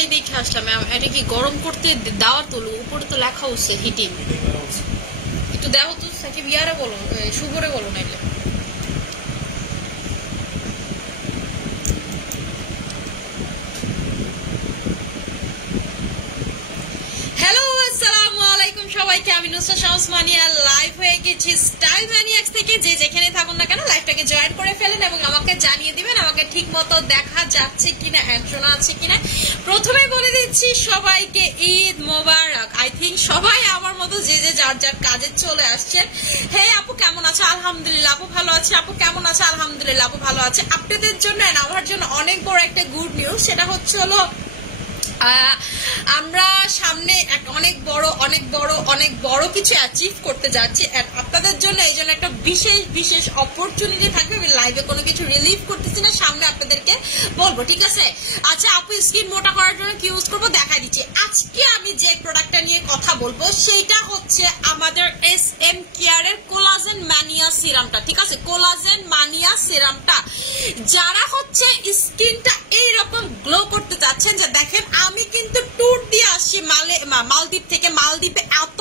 এই দেখে আসলাম এটা কি গরম করতে দেওয়ার তো উপরে তো লেখা হচ্ছে হিটিং একটু দেখো তো সাকিব ইয়ারে বলো শুভরে বলো নাইলে হ্যালো আসসালামু আলাইকুম সবাইকে আমি নুসরাত শামস মানিয়া লাইভ হয়ে গেছি স্টাইল ম্যানিয়াক্স থেকে যে যেখানে থাকুন না কেন লাইভটাকে জয়েন করে ফেলেন এবং আমাকে জানিয়ে দিবেন আমাকে ঠিক মতো দেখা যাচ্ছে কিনা এন্ড শোনা আছে কিনা প্রথমে বলে দিচ্ছি সবাইকে ঈদ মোবারক আই থিংক সবাই আমার মতো যে যে যার যার কাজে চলে আসছেন হে আপু কেমন আছো আলহামদুলিল্লাহ আপু ভালো আছি আপু কেমন আছো আলহামদুলিল্লাহ আপু ভালো আছে আপনাদের জন্য এন্ড আমার জন্য অনেক বড় একটা গুড নিউজ সেটা হচ্ছে হলো আমরা সামনে অনেক বড় কিছু অ্যাচিভ করতে যাচ্ছি আপনাদের জন্য এই জন্য একটা বিশেষ অপরচুনিটি থাকবে আমি লাইভে কোনো কিছু রিলিভ করতেছি না সামনে আপনাদেরকে বলবো ঠিক আছে আচ্ছা আপু স্কিন মোটা করার জন্য কি ইউজ করবো দেখাই দিচ্ছি আজকে আমি যে প্রোডাক্টটা নিয়ে কথা বলবো সেইটা হচ্ছে আমাদের SM কেয়ারের কোলাজেন ম্যানিয়া সিরামটা ঠিক আছে কোলাজেন ম্যানিয়া সিরামটা যারা হচ্ছে স্কিনটা এইরকম গ্লো করতে চাচ্ছেন যে দেখেন আমি কিন্তু ট্যুর দিয়ে আসছি মালদ্বীপ থেকে মালদ্বীপে এত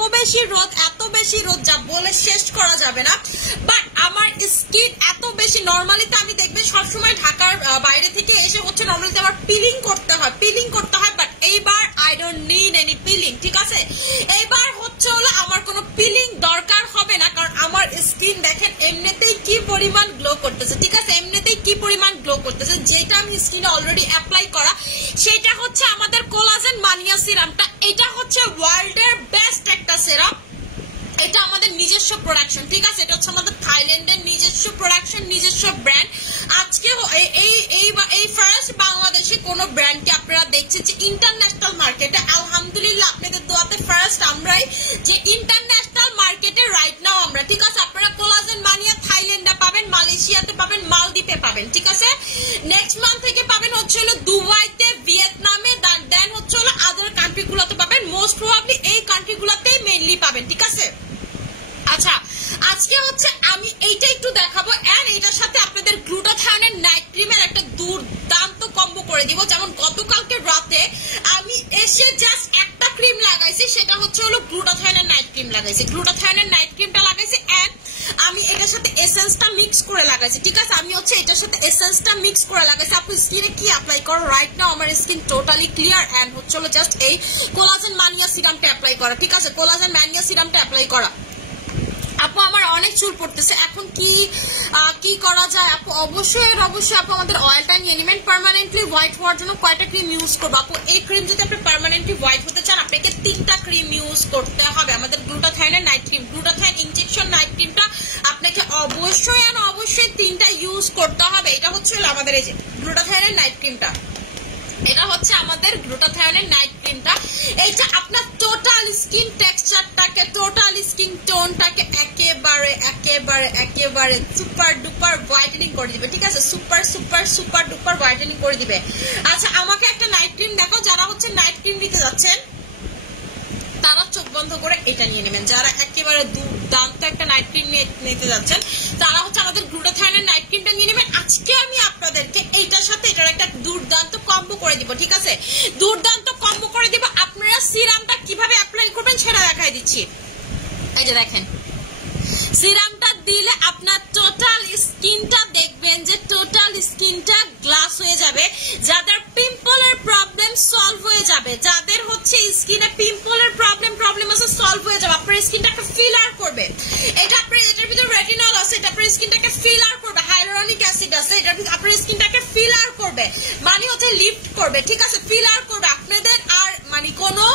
বেশি রোদ যা বলে শেষ করা যাবে না বাট আমার স্কিন এত বেশি নরমালিতে আমি দেখবে সবসময় ঢাকার বাইরে থেকে এসে হচ্ছে নরমালিতে আমার পিলিং করতে হয় বাট এইবার I don't need any peeling ঠিক আছে এইবার হচ্ছে হলো আমার কোনো পিলিং দরকার হবে না কারণ আমার স্কিন দেখেন এমনিতেই কি পরিমাণ গ্লো করতেছে ঠিক আছে এমনিতেই কি পরিমাণ গ্লো করতেছে যেটা আমি স্কিনে অলরেডি অ্যাপ্লাই করা সেটা হচ্ছে আমাদের কোলাজেন ম্যানিয়া সিরামটা এটা হচ্ছে ওয়ার্ল্ডের বেস্ট একটা সিরাম এটা আমাদের নিজস্ব প্রোডাকশন ঠিক আছে এটা হচ্ছে আমাদের থাইল্যান্ডের নিজস্ব প্রোডাকশন নিজস্ব ব্র্যান্ড আজকে এই ফার্স্ট বাংলাদেশে কোন ব্র্যান্ডকে আপনারা দেখছেন যে ইন্টারন্যাশনাল মার্কেটে আলহামদুলিল্লাহ আপনাদের দোয়াতে ফার্স্ট আমরাই যে ইন্টারন্যাশনাল মার্কেটে রাইট নাও আমরা ঠিক আছে আপনারা কোলাজেন ম্যানিয়া থাইল্যান্ডে পাবেন মালয়েশিয়াতে পাবেন মালদ্বীপে পাবেন ঠিক আছে নেক্সট মান্থ থেকে পাবেন হচ্ছে হলো দুবাইতে ভিয়েতনামে দেন হচ্ছে হলো আদার কান্ট্রিগুলোতে পাবেন মোস্ট প্রবাবলি এই কান্ট্রিগুলোতেই মেইনলি পাবেন ঠিক আছে আচ্ছা আজকে হচ্ছে আমি এইটা একটু দেখাবো এন্ড এটার সাথে আপনাদের গ্লুটাথায়নের নাইট ক্রিমের একটা দুর্দান্ত কম্বো করে দিব যেমন গতকালকে রাতে আমি এসে জাস্ট একটা ক্রিম লাগাইছি সেটা হচ্ছে হলো গ্লুটাথায়নের নাইট ক্রিম লাগাইছি গ্লুটাথায়নের নাইট ক্রিমটা লাগাইছি এন্ড আমি এটার সাথে এসেন্সটা মিক্স করে লাগাইছি ঠিক আছে আমি হচ্ছে এটার সাথে এসেন্সটা মিক্স করে লাগাইছি আপু স্কিনে কি অ্যাপ্লাই করো রাইট নাও আমার স্কিন টোটালি ক্লিয়ার এন্ড হচ্ছে হলো জাস্ট এই কোলাজেন ম্যানিয়া সিরামটা অ্যাপ্লাই করা ঠিক আছে কোলাজেন ম্যানিয়া সিরামটা অ্যাপ্লাই করা আপু আমার অনেক চুল পড়তেছে এখন কি করা যায় আপু অবশ্যই আপু আমাদের অয়েলটা নিয়ে নেবেন পার্মানেন্টলি হোয়াইট হওয়ার জন্য কয়টা ক্রিম ইউজ করবো আপু এই ক্রিম যদি আপনি পার্মানেন্টলি হোয়াইট হতে চান আপনাকে 3টা ক্রিম ইউজ করতে হবে আমাদের গ্লুটাথায়নের night cream glutathione injection night ক্রিমটা আপনাকে অবশ্যই 3টা ইউজ করতে হবে এটা হচ্ছে আমাদের এই যে গ্লুটাথায়নের নাইট ক্রিমটা এটা হচ্ছে আমাদের গ্লুটাথায়নের নাইট ক্রিমটা এইটা আপনার টোটাল স্কিন টেক্সচারটাকে টোটাল স্কিন টোনটাকে একেবারে সুপার ডুপার হোয়াইটেনিং করে দিবে ঠিক আছে সুপার ডুপার হোয়াইটেনিং করে দিবে আচ্ছা আমাকে একটা নাইট ক্রিম দেখো যারা হচ্ছে নাইট ক্রিম নিতে যাচ্ছেন তারা চোখ বন্ধ করে এটা নিয়ে নেবেন যারা একেবারে দুর্দান্ত একটা নাইট ক্রিম নিতে যাচ্ছেন তারা হচ্ছে আমাদের গ্লুটাথায়নের নাইট ক্রিমটা নিয়ে নেবেন আজকে আমি আপনাদেরকে এইটার সাথে এটার একটা দুর্দান্ত কম্বো করে দিব ঠিক আছে দুর্দান্ত কম্বো করে দিব আপনারা সিরামটা কিভাবে অ্যাপ্লাই করবেন সেটা দেখাই দিচ্ছি এই যে দেখেন সিরামটা দিলে আপনার টোটাল স্কিনটা দেখবেন যে টোটাল স্কিনটা গ্লাস হয়ে যাবে যাদের পিম্পলের প্রবলেম সলভ হয়ে যাবে যাদের হচ্ছে স্কিনে পিম্পলের প্রবলেম আছে সলভ হয়ে যাবে আপনার স্কিনটাকে ফিলার করবে এটা আপনার এটার ভিতরে রেটিনল আছে এটা আপনার স্কিনটাকে ফিলার করবে হাইয়ালুরনিক অ্যাসিড আছে এটার ভিতরে আপনার স্কিনটাকে ফিলার করবে মানে হচ্ছে লিফট করবে ঠিক আছে ফিলার করবে আপনাদের আর মানে কোনো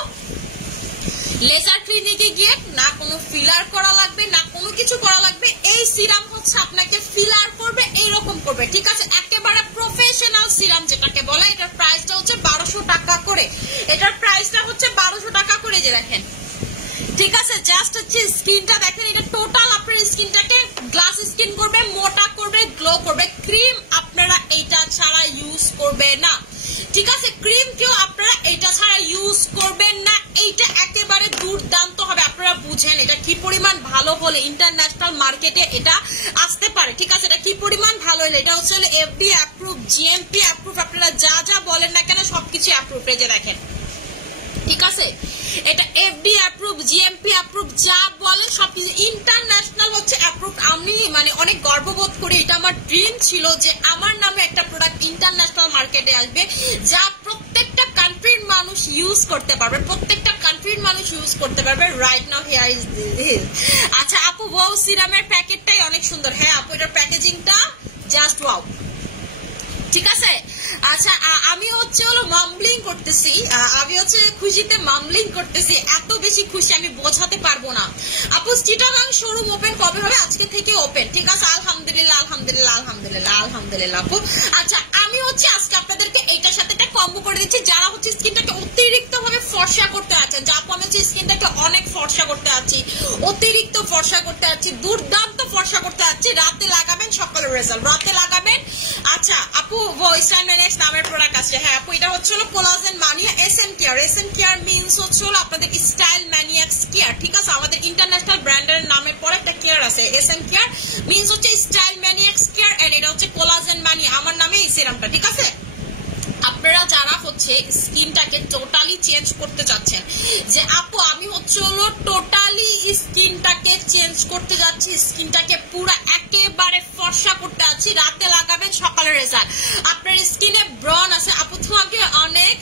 লেজার ক্লিনিকে গিয়ে না কোনো ফিলার করা লাগবে না কোনো কিছু করা লাগবে এই সিরাম হচ্ছে আপনাকে ফিলার করবে এইরকম করবে ঠিক আছে একেবারে প্রফেশনাল সিরাম যেটাকে বলে এটার প্রাইসটা হচ্ছে 1200 টাকা করে এটার প্রাইসটা হচ্ছে 1200 টাকা করে যে দেখেন ঠিক আছে জাস্ট হচ্ছে স্কিনটা দেখেন এটা টোটাল আপনার স্কিনটাকে গ্লাস স্কিন করবে মোটা করবে গ্লো করবে ক্রিম আপনারা এটা ছাড়া ইউজ করবে না ঠিক আছে ক্রিম কেউ আপনারা এটা ছাড়া ইউজ করবেন না এইটা একেবারে দুর্দান্ত হবে আপনারা বুঝেন এটা কি পরিমাণ ভালো হলে ইন্টারন্যাশনাল মার্কেটে এটা আসতে পারে ঠিক আছে এটা কি পরিমাণ ভালো হলে এটা হচ্ছে এফডি অ্যাপ্রুভ জিএমপি অ্যাপ্রুভ আপনারা যা বলেন না কেন সবকিছু অ্যাপ্রুভ, এই যে দেখেন, ঠিক আছে? এটা এফডি অ্যাপ্রুভ, জিএমপি অ্যাপ্রুভ, যা বলে সবকিছু ইন্টারন্যাশনাল হচ্ছে অ্যাপ্রুভ। আমি মানে অনেক গর্ববোধ করি, এটা আমার ড্রিম ছিল যে আমার নামে একটা প্রোডাক্ট ইন্টারন্যাশনাল মার্কেটে আসবে, যা প্রত্যেকটা কান্ট্রির মানুষ ইউজ করতে পারবে, প্রত্যেকটা কান্ট্রির মানুষ ইউজ করতে পারবে। Right now here is this. আচ্ছা আপু, ওয়াও সিরামের প্যাকেটটাই অনেক সুন্দর। হ্যাঁ আপু, এটার প্যাকেজিংটা জাস্ট ওয়াও, ঠিক আছে? আচ্ছা আমি হচ্ছে হলো মামলিং করতেছি, আমি হচ্ছে খুশিতে মামলিং করতেছি, এত বেশি খুশি আমি বোঝাতে পারবো না। আপু চিটাগাং শোরুম ওপেন কবে হবে? আজকে থেকে ওপেন, ঠিক আছে? আলহামদুলিল্লাহ আলহামদুলিল্লাহ আলহামদুলিল্লাহ আলহামদুলিল্লাহ আপু। আচ্ছা আমি হচ্ছে আজকে আপনাদেরকে এইটার সাথে একটা কম্বো করে দিচ্ছি, যারা হচ্ছে স্কিনটাকে অতিরিক্ত ভাবে ফর্সা করতে আছেন, যা আপু আমি হচ্ছে স্কিনটাকে অনেক ফর্সা করতে আছি, অতিরিক্ত ফর্সা করতে আছি, দুর্দান্ত ফর্সা করতে আছি, রাতে লাগাবেন সকালের রেজাল্ট, রাতে লাগাবেন। আচ্ছা আপু ভয়েস নামের প্রোডাক্ট আছে। হ্যাঁ আপু, এটা হচ্ছে হলো কোলাজেন মানিয়া SN care. SN care means হচ্ছে হলো আপনাদের স্টাইল ম্যানিয়াক্স কেয়ার, ঠিক আছে? আমাদের ইন্টারন্যাশনাল ব্র্যান্ডের নামের পরে একটা কেয়ার আছে, এসএন কেয়ার মিন্স হচ্ছে স্টাইল ম্যানিয়াক্স কেয়ার, এন্ড এটা হচ্ছে কোলাজেন মানিয়া, আমার নামে এই সিরামটা, ঠিক আছে? আপনারা যারা হচ্ছে স্কিনটাকে টোটালি চেঞ্জ করতে চাচ্ছেন, যে আপু আমি হচ্ছে হলো টোটালি স্কিনটাকে চেঞ্জ করতে যাচ্ছি, স্কিনটাকে পুরো একেবারে ফর্সা করতে যাচ্ছি, রাতে লাগাবেন সকালের রেজাল্ট। আপনার স্কিনে ব্রন আছে আপু, তোমাকে অনেক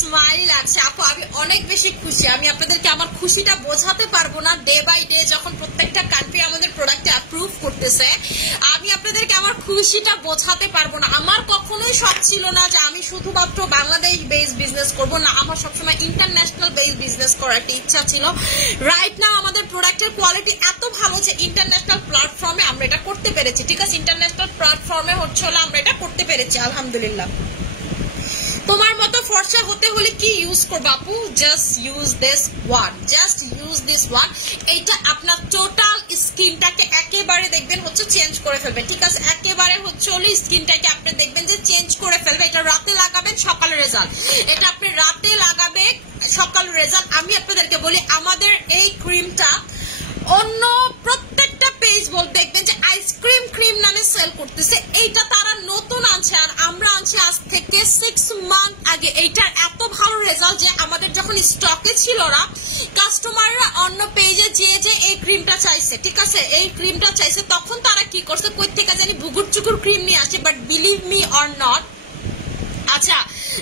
স্মাইল লাগছে আপু, আমি অনেক বেশি খুশি, আমি আপনাদেরকে আমার খুশিটা বোঝাতে পারবো না। ডে বাই ডে যখন প্রত্যেকটা কান্ট্রি আমাদের প্রোডাক্টে অ্যাপ্রুভ করতেছে, আমি আপনাদেরকে আমার খুশিটা বোঝাতে পারবো না। আমার কখনোই শখ ছিল না যে আমি শুধুমাত্র বাংলাদেশ বেস বিজনেস করব, না, আমার সবসময় ইন্টারন্যাশনাল বেস বিজনেস করার একটা ইচ্ছা ছিল। রাইট নাও আমাদের প্রোডাক্টের কোয়ালিটি এত ভালো যে ইন্টারন্যাশনাল প্ল্যাটফর্মে আমরা এটা করতে পেরেছি, ঠিক আছে? ইন্টারন্যাশনাল প্ল্যাটফর্মে হচ্ছে হলো আমরা এটা করতে পেরেছি, আলহামদুলিল্লাহ। তোমার মতো ফর্সা হতে হলে কি ইউজ করবো আপু? Just use this one, just use this one. এইটা আপনার টোটাল স্কিনটাকে একেবারে দেখবেন হচ্ছে চেঞ্জ করে ফেলবে, ঠিক আছে? একেবারে হচ্ছে হলো স্কিনটাকে আপনি দেখবেন যে চেঞ্জ করে ফেলবে। এটা রাতে লাগাবেন সকালের রেজাল্ট, এটা আপনি রাতে লাগাবে সকালের রেজাল্ট। আমি আপনাদেরকে বলি, আমাদের এই ক্রিমটা অন্য প্রত্যেকটা পেজ দেখবেন যে আইসক্রিম ক্রিম নামে সেল করতেছে, এইটা তারা নতুন আনছে আর আমরা আনছি আজ থেকে 6 মান্থ আগে। এইটার এত ভালো রেজাল্ট যে আমাদের যখন স্টকে ছিল না, কাস্টমাররা অন্য পেজে যে এই ক্রিমটা চাইছে, ঠিক আছে? এই ক্রিমটা চাইছে, তখন তারা কি করছে, কই থেকে জানি বুগুর চুকুর ক্রিম নিয়ে আসে। But believe me or not, আচ্ছা,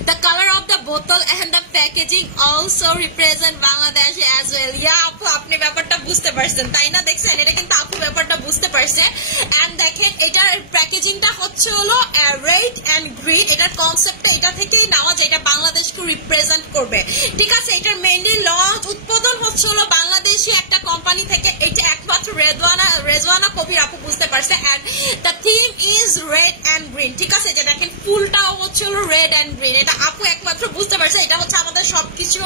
the color of the bottle and the packaging also represent Bangladesh as well. Yeah আপু, আপনি ব্যাপারটা বুঝতে পারছেন তাই না? দেখছেন, এটা কিন্তু আপু ব্যাপারটা বুঝতে পারছে। এন্ড দেখেন এটার প্যাকেজিংটা হচ্ছে হলো রেড এন্ড গ্রিন, এটার কনসেপ্টটা এটা থেকেই নেওয়া যে এটা বাংলাদেশকে রিপ্রেজেন্ট করবে, ঠিক আছে? এটার মেইনলি লঞ্চ উৎপাদন হচ্ছে হলো বাংলাদেশি একটা কোম্পানি থেকে, এটা একমাত্র রেজওয়ানা কবির আপু বুঝতে পারছে। And the theme is red and green, ঠিক আছে? যে দেখেন ফুলটাও হচ্ছে হলো রেড এন্ড গ্রিন, এটা আপু একমাত্র বুঝতে পারছে। এটা হচ্ছে আমাদের সবকিছু,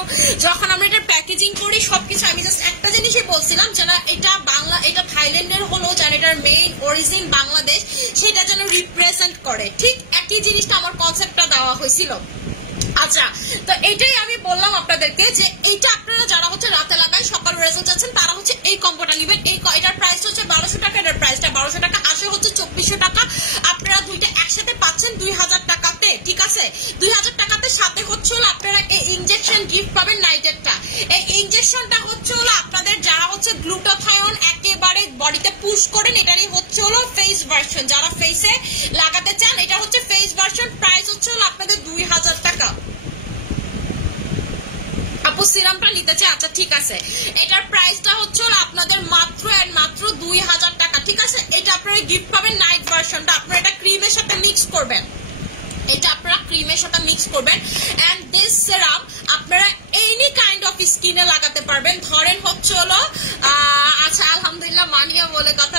যখন আমরা এটার প্যাকেজিং করি সবকিছু, আমি জাস্ট একটা জিনিসই বলছিলাম যে না, এটা বাংলা, এটা থাইল্যান্ডের হলো যেন এটার মেইন অরিজিন বাংলাদেশ, সেটা যেন রিপ্রেজেন্ট করে, ঠিক একই জিনিসটা আমার কনসেপ্টটা দেওয়া হয়েছিল। আচ্ছা, তো এটাই আমি বললাম আপনাদেরকে যে এইটা আপনারা যারা হচ্ছে রাতে লাগায় সকাল রেজাল্ট চাচ্ছেন, তারা হচ্ছে এই কম্বোটা নেবেন। এটার প্রাইস হচ্ছে 1200 টাকা, এটার প্রাইসটা 1200 টাকা, আসে হচ্ছে 2400 টাকা। আপনারা দুইটা একসাথে পাচ্ছেন 2000 টাকাতে, ঠিক আছে? 2000 টাকাতে সাথে হচ্ছে হলো আপনারা এই ইনজেকশন গিফট পাবেন নাইটেরটা। এই ইনজেকশনটা হচ্ছে হলো আপনাদের যারা হচ্ছে গ্লুটাথায়ন একেবারে বডিতে পুশ করেন, এটারই হচ্ছে হলো ফেস ভার্সন, যারা ফেসে লাগাতে চান এটা হচ্ছে ফেস ভার্সন। প্রাইস হচ্ছে হলো আপনাদের 2000 টাকা। আপু সিরামটা নিতে চাই, আচ্ছা ঠিক আছে, এটার প্রাইসটা হচ্ছে আপনাদের মাত্র 2000 টাকা, ঠিক আছে? এটা আপনারা গিফট পাবেন নাইট ভার্সনটা, আপনারা এটা ক্রিমের সাথে মিক্স করবেন, এটা আপনারা ক্রিমের সাথে মিক্স করবেন। এন্ড দিস সিরাম আপনারা এনি কাইন্ড অফ স্কিনে লাগাতে পারবেন। ধরেন হচ্ছে হলো আচ্ছা আলহামদুলিল্লাহ, মানিয়া বলে কথা,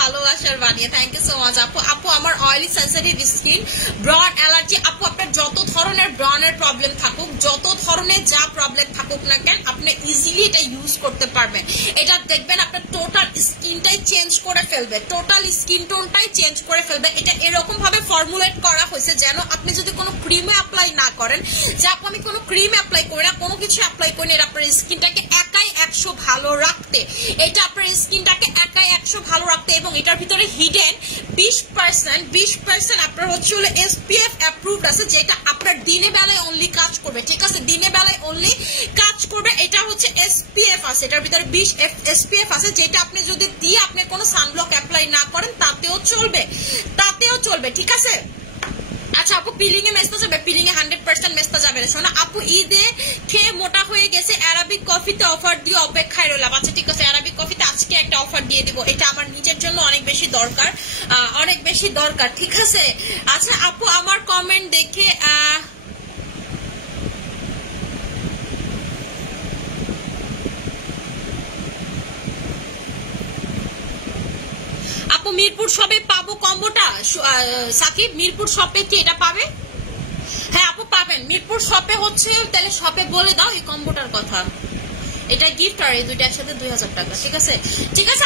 ভালোবাসার বানিয়ে, থ্যাংক ইউ সো মাচ আপু। আপু আমার অয়েলি সেন্সিটিভ স্কিন, ব্রন অ্যালার্জি। আপু আপনার যত ধরনের ব্রনের প্রবলেম থাকুক, যত ধরনের যা প্রবলেম থাকুক না কেন, আপনি ইজিলি এটা ইউজ করতে পারবেন। এটা দেখবেন আপনার টোটাল স্কিনটাই চেঞ্জ করে ফেলবে, টোটাল স্কিন টোনটাই চেঞ্জ করে ফেলবে। এটা এরকম ভাবে ফর্মুলেট করা হয়েছে যেন আপনি যদি কোনো ক্রিমে অ্যাপ্লাই না করেন, যে আপু আমি কোনো ক্রিম অ্যাপ্লাই করি না, কোনো কিছু অ্যাপ্লাই করি না, আপনার স্কিনটাকে একাই 100 100 ভালো রাখতে, এটা আপনার স্কিনটাকে একাই 100 ভালো রাখতে, এবং এটার ভিতরে হিডেন 20% আপনার হচ্ছে হলো SPF অ্যাপ্রুভড আছে, যেটা আপনার দিনে বেলায় অনলি কাজ করবে। ঠিক আছে, দিনে বেলায় অনলি কাজ করবে। এটা হচ্ছে SPF আছে, এটার ভিতরে 20 SPF আছে, যেটা আপনি যদি দিয়ে আপনি কোনো সানব্লক অ্যাপ্লাই না করেন তাতেও চলবে, ঠিক আছে। আচ্ছা আপু, পিলিং এ মেসটা যাবে? পিলিং এ 100% মেসটা যাবে না। শোনা আপু, ঈদে খেয়ে মোটা হয়ে গেছে, অ্যারাবিক কফিতে অফার দিয়ে অপেক্ষায় রইলাম। আচ্ছা ঠিক আছে, অ্যারাবিক কফিতে আজকে একটা অফার দিয়ে দিব, এটা আমার নিজের জন্য অনেক বেশি দরকার, ঠিক আছে। আচ্ছা আপু, আমার কমেন্ট দেখে আপু মিরপুর শপে পাবো কম্বোটা? সাকিব, মিরপুর শপে কি এটা পাবে? হ্যাঁ আপু পাবেন, মিরপুর শপে হচ্ছে, তাহলে শপে বলে দাও এই কম্বোটার কথা। এটা গিফট আর এই দুইটা একসাথে 2000 টাকা। ঠিক আছে,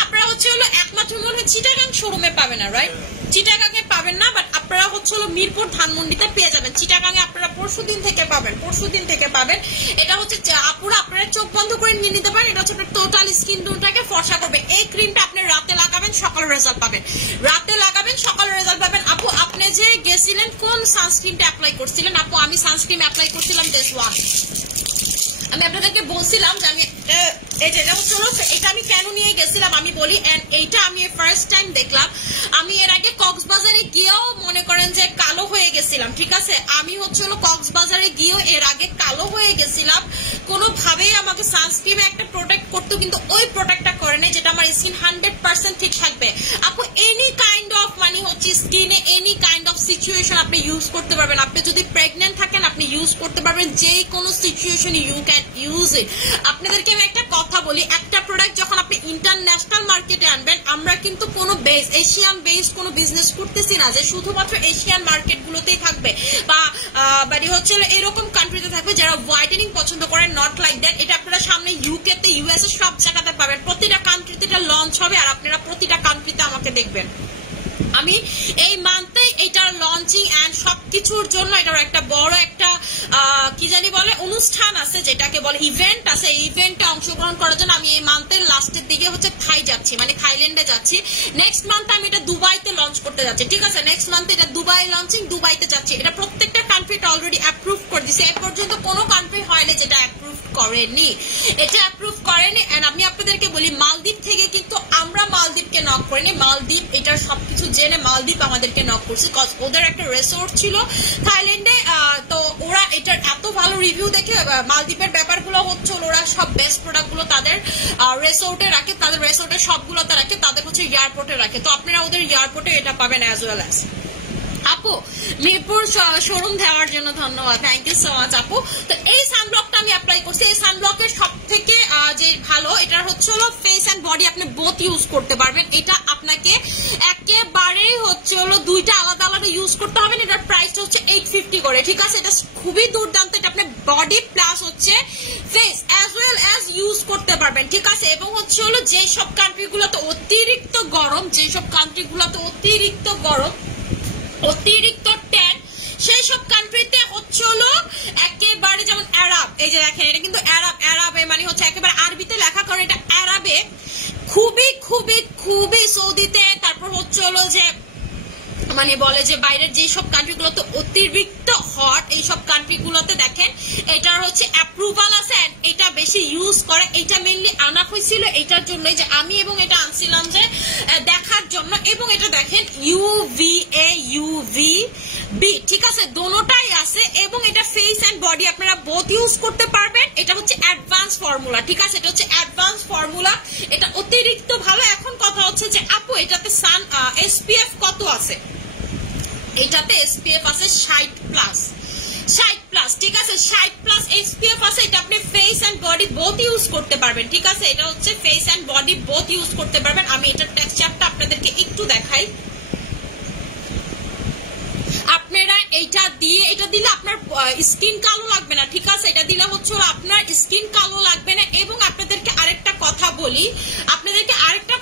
আপনারা হচ্ছে হলো একমাত্র মনে হয় চিটাগাং শোরুমে পাবেন না, রাইট? চিটাগাংয়ে পাবেন না, বাট আপনারা হচ্ছে হলো মিরপুর ধানমন্ডিতে পেয়ে যাবেন। চিটাগাংয়ে আপনারা পরশুদিন থেকে পাবেন। এটা হচ্ছে আপুরা আপনারা চোখ বন্ধ করে নিয়ে নিতে পারেন। এটা হচ্ছে আপনার টোটাল স্কিন টোনটাকে ফর্সা করবে। এই ক্রিমটা আপনি রাতে লাগাবেন, সকালে রেজাল্ট পাবেন। আপু আপনি যে গেছিলেন কোন সানস্ক্রিনটা অ্যাপ্লাই করছিলেন? আপু আমি সানস্ক্রিন অ্যাপ্লাই করছিলাম ডেস ওয়ান। আমি আপনাদেরকে বলছিলাম যে আমি এটা আমি কেন নিয়ে গেছিলাম আমি বলি। এন্ড এইটা আমি ফার্স্ট টাইম দেখলাম। আমি এর আগে কক্সবাজারে গিয়েও মনে করেন যে কালো হয়ে গেছিলাম। ঠিক আছে, আমি হচ্ছে হলো কক্সবাজারে গিয়েও এর আগে কালো হয়ে গেছিলাম। কোনোভাবেই আমাকে সানস্ক্রিনে একটা প্রোটেক্ট করতো, কিন্তু ওই প্রোটেক্টটা করে নেই যেটা আমার স্কিন 100% ঠিক থাকবে। আপু এনি কাইন্ড অফ মানে হচ্ছে স্কিনে এনি কাইন্ড অফ সিচুয়েশন আপনি ইউজ করতে পারবেন। আপনি যদি প্রেগনেন্ট থাকেন আপনি ইউজ করতে পারবেন, যে কোনো সিচুয়েশনে ইউ ক্যান ইউজ ইট। আপনাদেরকে আমি একটা কথা বলি, একটা প্রোডাক্ট যখন আপনি ইন্টারন্যাশনাল মার্কেটে আনবেন, আমরা কিন্তু কোনো এশিয়ান বেসড কোনো বিজনেস করতেছি না যে শুধুমাত্র এশিয়ান মার্কেট গুলোতেই থাকবে বা হচ্ছে এরকম কান্ট্রিতে থাকবে যারা হোয়াইটেনিং পছন্দ করেন। Not like that. এটা আপনারা সামনে ইউকে তে, ইউএস এ সব জায়গাতে পাবেন। প্রতিটা কান্ট্রিতে এটা লঞ্চ হবে, আর আপনারা প্রতিটা কান্ট্রিতে আমাকে দেখবেন। আমি এই মান্থে এটার লঞ্চিং এন্ড সবকিছুর জন্য এটার একটা বড় একটা কি জানি বলে অনুষ্ঠান আছে, যেটাকে বলে ইভেন্ট আছে। এই ইভেন্টে অংশগ্রহণ করার জন্য আমি এই মান্থের লাস্টের দিকে হচ্ছে থাইল্যান্ডে যাচ্ছি। নেক্সট মান্থ আমি এটা দুবাইতে লঞ্চ করতে যাচ্ছি। ঠিক আছে, নেক্সট মান্থে এটা দুবাই লঞ্চিং, দুবাইতে যাচ্ছি। এটা প্রত্যেকটা কান্ট্রিটা অলরেডি অ্যাপ্রুভ করে দিছে। এ পর্যন্ত কোনো কান্ট্রি হয়নি যেটা অ্যাপ্রুভ করেনি। এন্ড আমি আপনাদেরকে বলি, মালদ্বীপ থেকে কিন্তু আমরা মালদ্বীপকে নক করিনি। মালদ্বীপ এটার সবকিছু জেনে মালদ্বীপ আমাদেরকে নক করছে, কজ ওদের একটা রিসোর্ট ছিল থাইল্যান্ডে। তো ওরা এটার এত ভালো রিভিউ দেখে মালদ্বীপের ব্যাপারগুলো হচ্ছে ওরা সব বেস্ট প্রোডাক্ট গুলো তাদের রিসোর্টে রাখে, তাদের রিসোর্টের সবগুলোতে রাখে, তাদের হচ্ছে এয়ারপোর্টে রাখে। তো আপনারা ওদের এয়ারপোর্টে এটা পাবেন অ্যাজ ওয়েল অ্যাজ। আপু মিরপুর শোরুম দেওয়ার জন্য ধন্যবাদ, থ্যাংক ইউ সো মাচ আপু। তো এই সানব্লকটা আমি অ্যাপ্লাই করছি। এই সানব্লকের সব থেকে যে ভালো, এটা হচ্ছে হলো ফেস অ্যান্ড বডি আপনি বোথ ইউজ করতে পারবেন। এটা আপনাকে একেবারেই হচ্ছে হলো দুইটা আলাদা আলাদা ইউজ করতে হবে। এটার প্রাইসটা হচ্ছে 850 করে। ঠিক আছে, এটা খুবই দুর্দান্ত। এটা আপনি বডি প্লাস হচ্ছে face as well as use করতে পারবেন। ঠিক আছে, এবং হচ্ছে হলো যেসব কান্ট্রিগুলোতে অতিরিক্ত গরম, অতিরিক্ত ট্যান, সেই সব কান্ট্রিতে হচ্ছে হলো একেবারে যেমন আরব, এই যে দেখেন এটা কিন্তু আরবে মানে হচ্ছে একেবারে আরবিতে লেখা, কারণ এটা আরবে খুবই সৌদিতে, তারপর হচ্ছে হলো যে মানে বলে যে বাইরের যে সব কান্ট্রিগুলোতে অতিরিক্ত হট, এই সব কান্ট্রিগুলোতে দেখেন এটার হচ্ছে অ্যাপ্রুভাল আছে। এটা বেশি ইউজ করে। এটা মেইনলি আনা হয়েছিল এটার জন্য যে আমি, এবং এটা আনছিলাম যে দেখার জন্য। এবং এটা দেখেন UVA UVB, ঠিক আছে, দোনোটাই আছে। এবং এটা ফেস এন্ড বডি আপনারা বোথ ইউজ করতে পারবেন। এটা হচ্ছে অ্যাডভান্স ফর্মুলা। ঠিক আছে, এটা হচ্ছে অ্যাডভান্স ফর্মুলা, এটা অতিরিক্ত ভালো। এখন কথা হচ্ছে যে আপু এটাতে SPF কত আছে? এটাতে SPF আছে 60+। ঠিক আছে, 60+ SPF আছে। এটা আপনি face and body both use করতে পারবেন। ঠিক আছে, এটা হচ্ছে face and body both use করতে পারবেন। আমি এটার টেক্সচারটা আপনাদেরকে একটু দেখাই। আপনারা এইটা দিয়ে, এটা দিলে আপনার স্কিন কালো লাগবে না, ঠিক আছে? এটা দিলে হচ্ছে আপনার স্কিন কালো লাগবে না। এবং আপনাদেরকে আরেকটা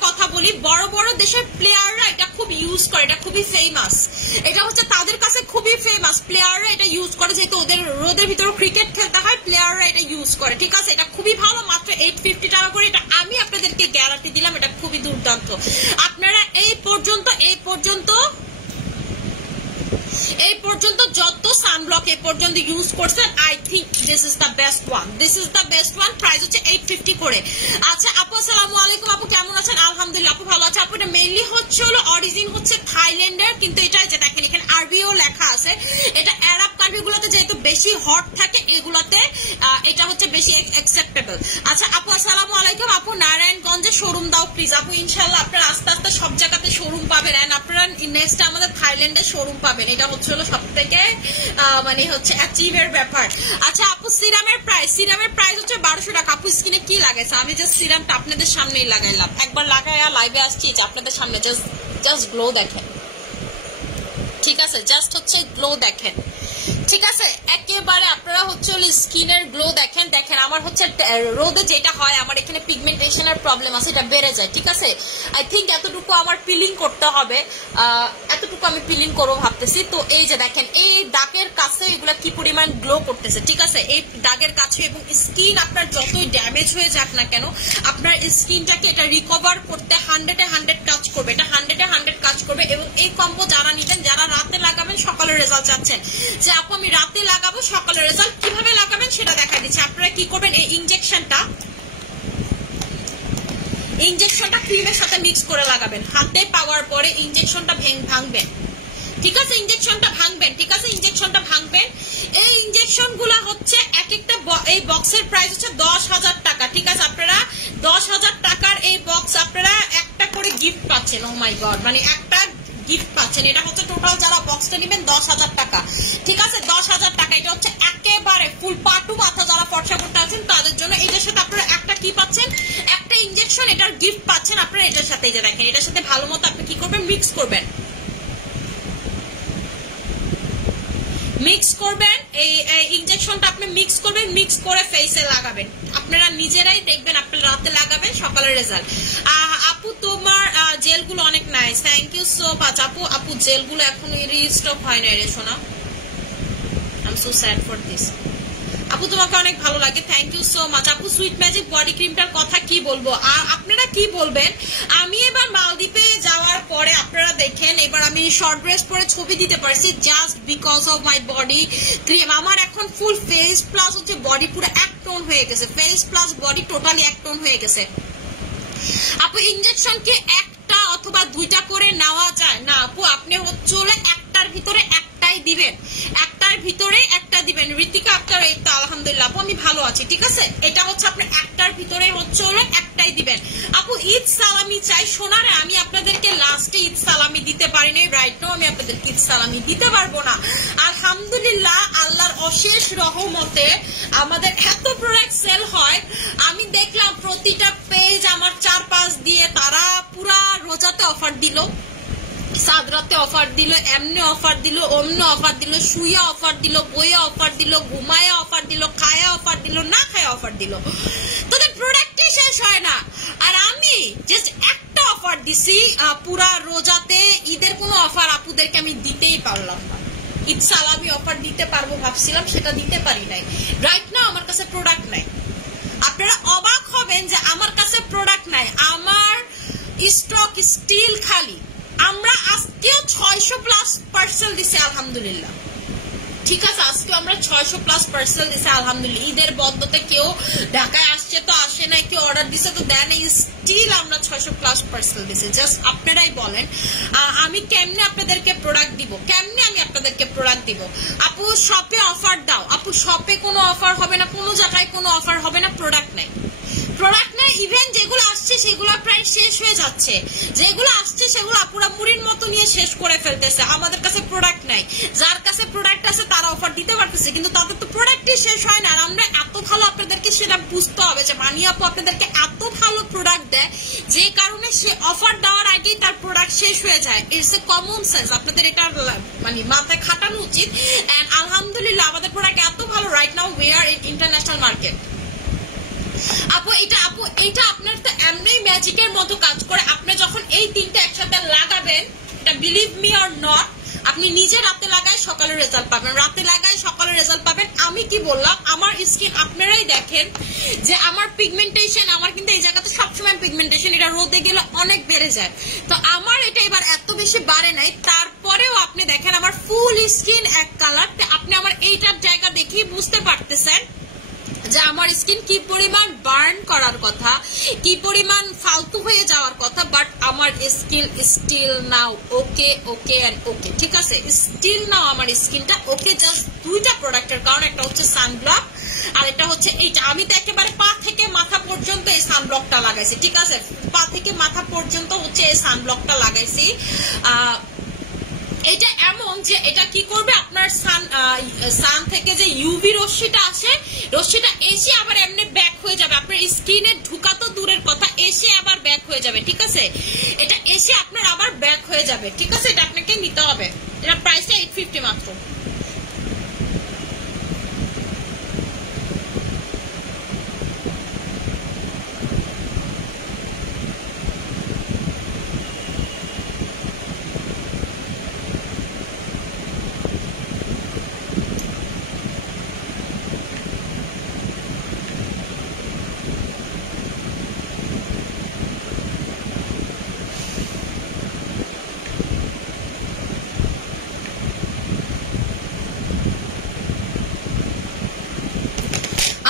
কথা বলি, বড় বড় দেশের প্লেয়াররা এটা খুব ইউজ করে, এটা খুবই ফেমাস, এটা হচ্ছে তাদের কাছে খুবই ফেমাস। প্লেয়াররা এটা ইউজ করে, যেহেতু ওদের রোদের ভিতরে ক্রিকেট খেলতে হয়, প্লেয়াররা এটা ইউজ করে, ঠিক আছে? এটা খুবই ভালো, মাত্র 850 টাকা করে। এটা আমি আপনাদেরকে গ্যারান্টি দিলাম, এটা খুবই দুর্দান্ত। আপনারা এই পর্যন্ত যত সানব্লক এই পর্যন্ত ইউজ করছেন, I think this is the best one. Price হচ্ছে 850 করে। আচ্ছা আপু আসসালামু আলাইকুম, আপু কেমন আছেন? আলহামদুলিল্লাহ আপু ভালো আছে। আপু এটা মেইনলি হচ্ছে অরিজিন হচ্ছে থাইল্যান্ডের, কিন্তু এটা যে দেখেন এখানে আরবিও লেখা আছে। এটা আরব কান্ট্রিগুলোতে যেহেতু বেশি হট থাকে, এগুলাতে এটা হচ্ছে বেশি অ্যাকসেপ্টেবল। আচ্ছা আপু আসসালামু আলাইকুম, আপু নারায়ণগঞ্জে শোরুম দাও প্লিজ। আপু ইনশাআল্লাহ আপনারা আস্তে আস্তে সব জায়গাতে শোরুম পাবেন, এন্ড আপনারা নেক্সট আমাদের থাইল্যান্ডে শোরুম পাবেন। এটা হচ্ছে সব থেকে মানে হচ্ছে অ্যাচিভের ব্যাপার। আচ্ছা আপু সিরামের প্রাইস হচ্ছে 1200 টাকা। আপু স্কিনে কি লাগাইছে? আমি জাস্ট সিরামটা আপনাদের সামনেই লাগাইলাম, একবার লাগাইয়া লাইভে আসছি, আপনাদের সামনে জাস্ট গ্লো দেখেন, ঠিক আছে? জাস্ট হচ্ছে গ্লো দেখেন, ঠিক আছে? একেবারে আপনারা হচ্ছে স্কিনের গ্লো দেখেন। আমার হচ্ছে রোদে যেটা হয়, আমার এখানে পিগমেন্টেশনের প্রবলেম আছে, এটা বেড়ে যায়, ঠিক আছে? আই থিঙ্ক এতটুকু আমার পিলিং করতে হবে, এতটুকু আমি পিলিং করবো ভাবতেছি। তো এই যে দেখেন এই দাগের কাছে এগুলা কি পরিমাণ গ্লো করতেছে, ঠিক আছে? এই দাগের কাছে, এবং স্কিন আপনার যতই ড্যামেজ হয়ে যাক না কেন, আপনার স্কিনটাকে এটা রিকভার করতে 100-100 কাজ করবে, এটা 100-100 কাজ করবে। এবং এই কম্বো যারা নিবেন, যারা রাতে লাগাবেন সকালের রেজাল্ট চাচ্ছেন, যে আপু আমি রাতে লাগাবো সকালের রেজাল্ট, কিভাবে লাগাবেন সেটা দেখা দিচ্ছে। আপনারা কি করবেন, এই ইনজেকশনটা ক্রিমের সাথে মিক্স করে লাগাবেন। হাতে পাওয়ার পরে ইনজেকশনটা ভাঙবেন, ঠিক আছে? ইনজেকশনটা ভাঙবেন। এই ইনজেকশন গুলা হচ্ছে এক একটা, এই বক্সের প্রাইস হচ্ছে 10,000 টাকা, ঠিক আছে? আপনারা 10,000 টাকার এই বক্স আপনারা একটা করে গিফট পাচ্ছেন। ও মাই গড, মানে একটা গিফট পাচ্ছেন। এটা হচ্ছে টোটাল যারা বক্সটা নেবেন 10,000 টাকা, ঠিক আছে? 10,000 টাকা। এটা হচ্ছে একেবারে ফুল পাটু মাথা যারা ফর্সা করতে আছেন তাদের জন্য। এটার সাথে আপনারা একটা কি পাচ্ছেন, একটা ইনজেকশন, এটার গিফট পাচ্ছেন আপনারা এটার সাথে। এই যে দেখেন, এটার সাথে ভালো মতো আপনি কি করবেন, মিক্স করবেন, এই ইনজেকশনটা আপনি মিক্স করবেন, মিক্স করে ফেসে লাগাবেন। আপনারা নিজেরাই দেখবেন, আপনারা রাতে লাগাবেন সকালের রেজাল্ট। আপু তোমার জেলগুলো অনেক nice, thank you so much আপু জেলগুলো এখনো রিস্টক হয় না রে সোনা, I am so sad for this. আপু তোমাকে অনেক ভালো লাগে, থ্যাংক ইউ সো মাচ। আপু সুইট ম্যাজিক বডি ক্রিমটার কথা কি বলবো, আপনারা কি বলবেন? আমি এবার মালদ্বীপে যাওয়ার পরে আপনারা দেখেন, এবার আমি শর্ট ড্রেস পরে ছবি দিতে পারছি just because of my body cream. আমার এখন ফুল ফেস প্লাস হচ্ছে বডি পুরো এক টোন হয়ে গেছে, ফেস প্লাস বডি টোটালি এক টোন হয়ে গেছে। আপু ইনজেকশন কি একটা অথবা দুইটা করে নেওয়া যায়? না আপু, আপনি হচ্ছে একটার ভিতরে একটাই দিবেন, ঋতিকা আপনার এই তো আলহামদুলিল্লাহ আপু আমি ভালো আছি, ঠিক আছে? এটা হচ্ছে আপনার একটার ভিতরে হচ্ছে একটাই দিবেন। আপু ঈদ সালামি চাই সোনারে, আমি আপনাদেরকে লাস্টে ঈদ সালামি দিতে পারিনি, রাইট নাও আমি আপনাদেরকে ঈদ সালামি দিতে পারবো না। আলহামদুলিল্লাহ আল্লাহর অশেষ রহমতে আমাদের এত প্রোডাক্ট সেল হয়। আমি দেখলাম প্রতিটা পেজ আমার 4-5 দিয়ে তারা পুরা রোজাতে অফার দিল, সাদরাতে অফার দিল, এমনি অফার দিল, অন্য অফার দিল, শুয়ে অফার দিল, বইয়ে অফার দিল, ঘুমায় অফার দিল, খায়া অফার দিল, না খায়া অফার দিল। তোদের প্রোডাক্টই শেষ হয় না। আর আমি জাস্ট একটা অফার দিছি পুরা রোজাতে, ঈদের কোনো অফার আপুদেরকে আমি দিতেই পারলাম না। ঈদ সালামি অফার দিতে পারবো ভাবছিলাম, সেটা দিতে পারি নাই। রাইট না আমার কাছে প্রোডাক্ট নাই। আপনারা অবাক হবেন যে আমার কাছে প্রোডাক্ট নাই, আমার স্টক স্টিল খালি। আমরা আজকেও 600+ পার্সেল দিছি আলহামদুলিল্লাহ, ঠিক আছে? আজকে আমরা 600+ পার্সেল দিছি আলহামদুলিল্লাহ। ঈদের বন্ধতে কেউ ঢাকায় আসছে তো আসে নাই, কেউ অর্ডার দিছে তো দেয় নাই, স্টিল আমরা 600+ পার্সেল দিছি। জাস্ট আপনারাই বলেন আমি কেমনে আপনাদেরকে প্রোডাক্ট দিব, আপু শপে অফার দাও। আপু শপে কোনো অফার হবে না, কোনো জায়গায় কোনো অফার হবে না, প্রোডাক্ট নাই। ইভেন যেগুলো আসছে সেগুলো প্রায় শেষ হয়ে যাচ্ছে, যেগুলো আসছে সেগুলো পুরো মুড়ির মতো নিয়ে শেষ করে ফেলতেছে। আমাদের কাছে প্রোডাক্ট নাই, যার কাছে প্রোডাক্ট আছে তারা অফার দিতে পারতেছে, কিন্তু তাদের তো প্রোডাক্টই শেষ হয় না। আর আমরা এত ভালো, আপনাদেরকে সেটা বুঝতে হবে যে মানি আপু আপনাদেরকে এত ভালো প্রোডাক্ট দেয় যে কারণে সে অফার দেওয়ার আগেই তার প্রোডাক্ট শেষ হয়ে যায়। ইটস এ কমন সেন্স, আপনাদের এটা মানে মাথায় খাটানো উচিত। এন্ড আলহামদুলিল্লাহ আমাদের প্রোডাক্ট এত ভালো, right now we are in international market. আপু এটা আপনার তো এমনি ম্যাজিকের মতো কাজ করে। আপনি যখন এই তিনটা একসাথে লাগাবেন, এটা বিলিভ মি অর নট, আপনি নিজে রাতে লাগায় সকালে রেজাল্ট পাবেন, রাতে লাগায় সকালে রেজাল্ট পাবেন। আমি কি বললাম, আমার স্কিন আপনারাই দেখেন যে আমার পিগমেন্টেশন, আমার কিন্তু এই জায়গাতে সবসময় পিগমেন্টেশন, এটা রোদে গেলে অনেক বেড়ে যায়। তো আমার এটা এবার এত বেশি বাড়ে নাই, তারপরেও আপনি দেখেন আমার ফুল স্কিন এক কালার। আপনি আমার এইটার জায়গা দেখেই বুঝতে পারতেছেন যে আমার স্কিন কি পরিমাণ বার্ন করার কথা, কি পরিমাণ ফালতু হয়ে যাওয়ার কথা, বাট আমার skin still now okay okay and okay. ঠিক আছে, স্টিল নাও আমার স্কিনটা ওকে, জাস্ট দুইটা প্রোডাক্টের কারণ, একটা হচ্ছে সানব্লক আর এটা হচ্ছে এইটা। আমি তো একেবারে পা থেকে মাথা পর্যন্ত এই সানব্লকটা লাগাইছি। ঠিক আছে, পা থেকে মাথা পর্যন্ত হচ্ছে এই সানব্লকটা লাগাইছি। এটা এমন যে এটা কি করবে, আপনার সান থেকে যে ইউভি রশ্মিটা আসে, রশ্মিটা এসে আবার এমনি ব্যাক হয়ে যাবে, আপনার স্কিনে ঢুকা তো দূরের কথা, এসে আবার ব্যাক হয়ে যাবে। ঠিক আছে, এটা এসে আপনার আবার ব্যাক হয়ে যাবে। ঠিক আছে, এটা আপনাকে নিতে হবে। এটা প্রাইসটা 850 মাত্র।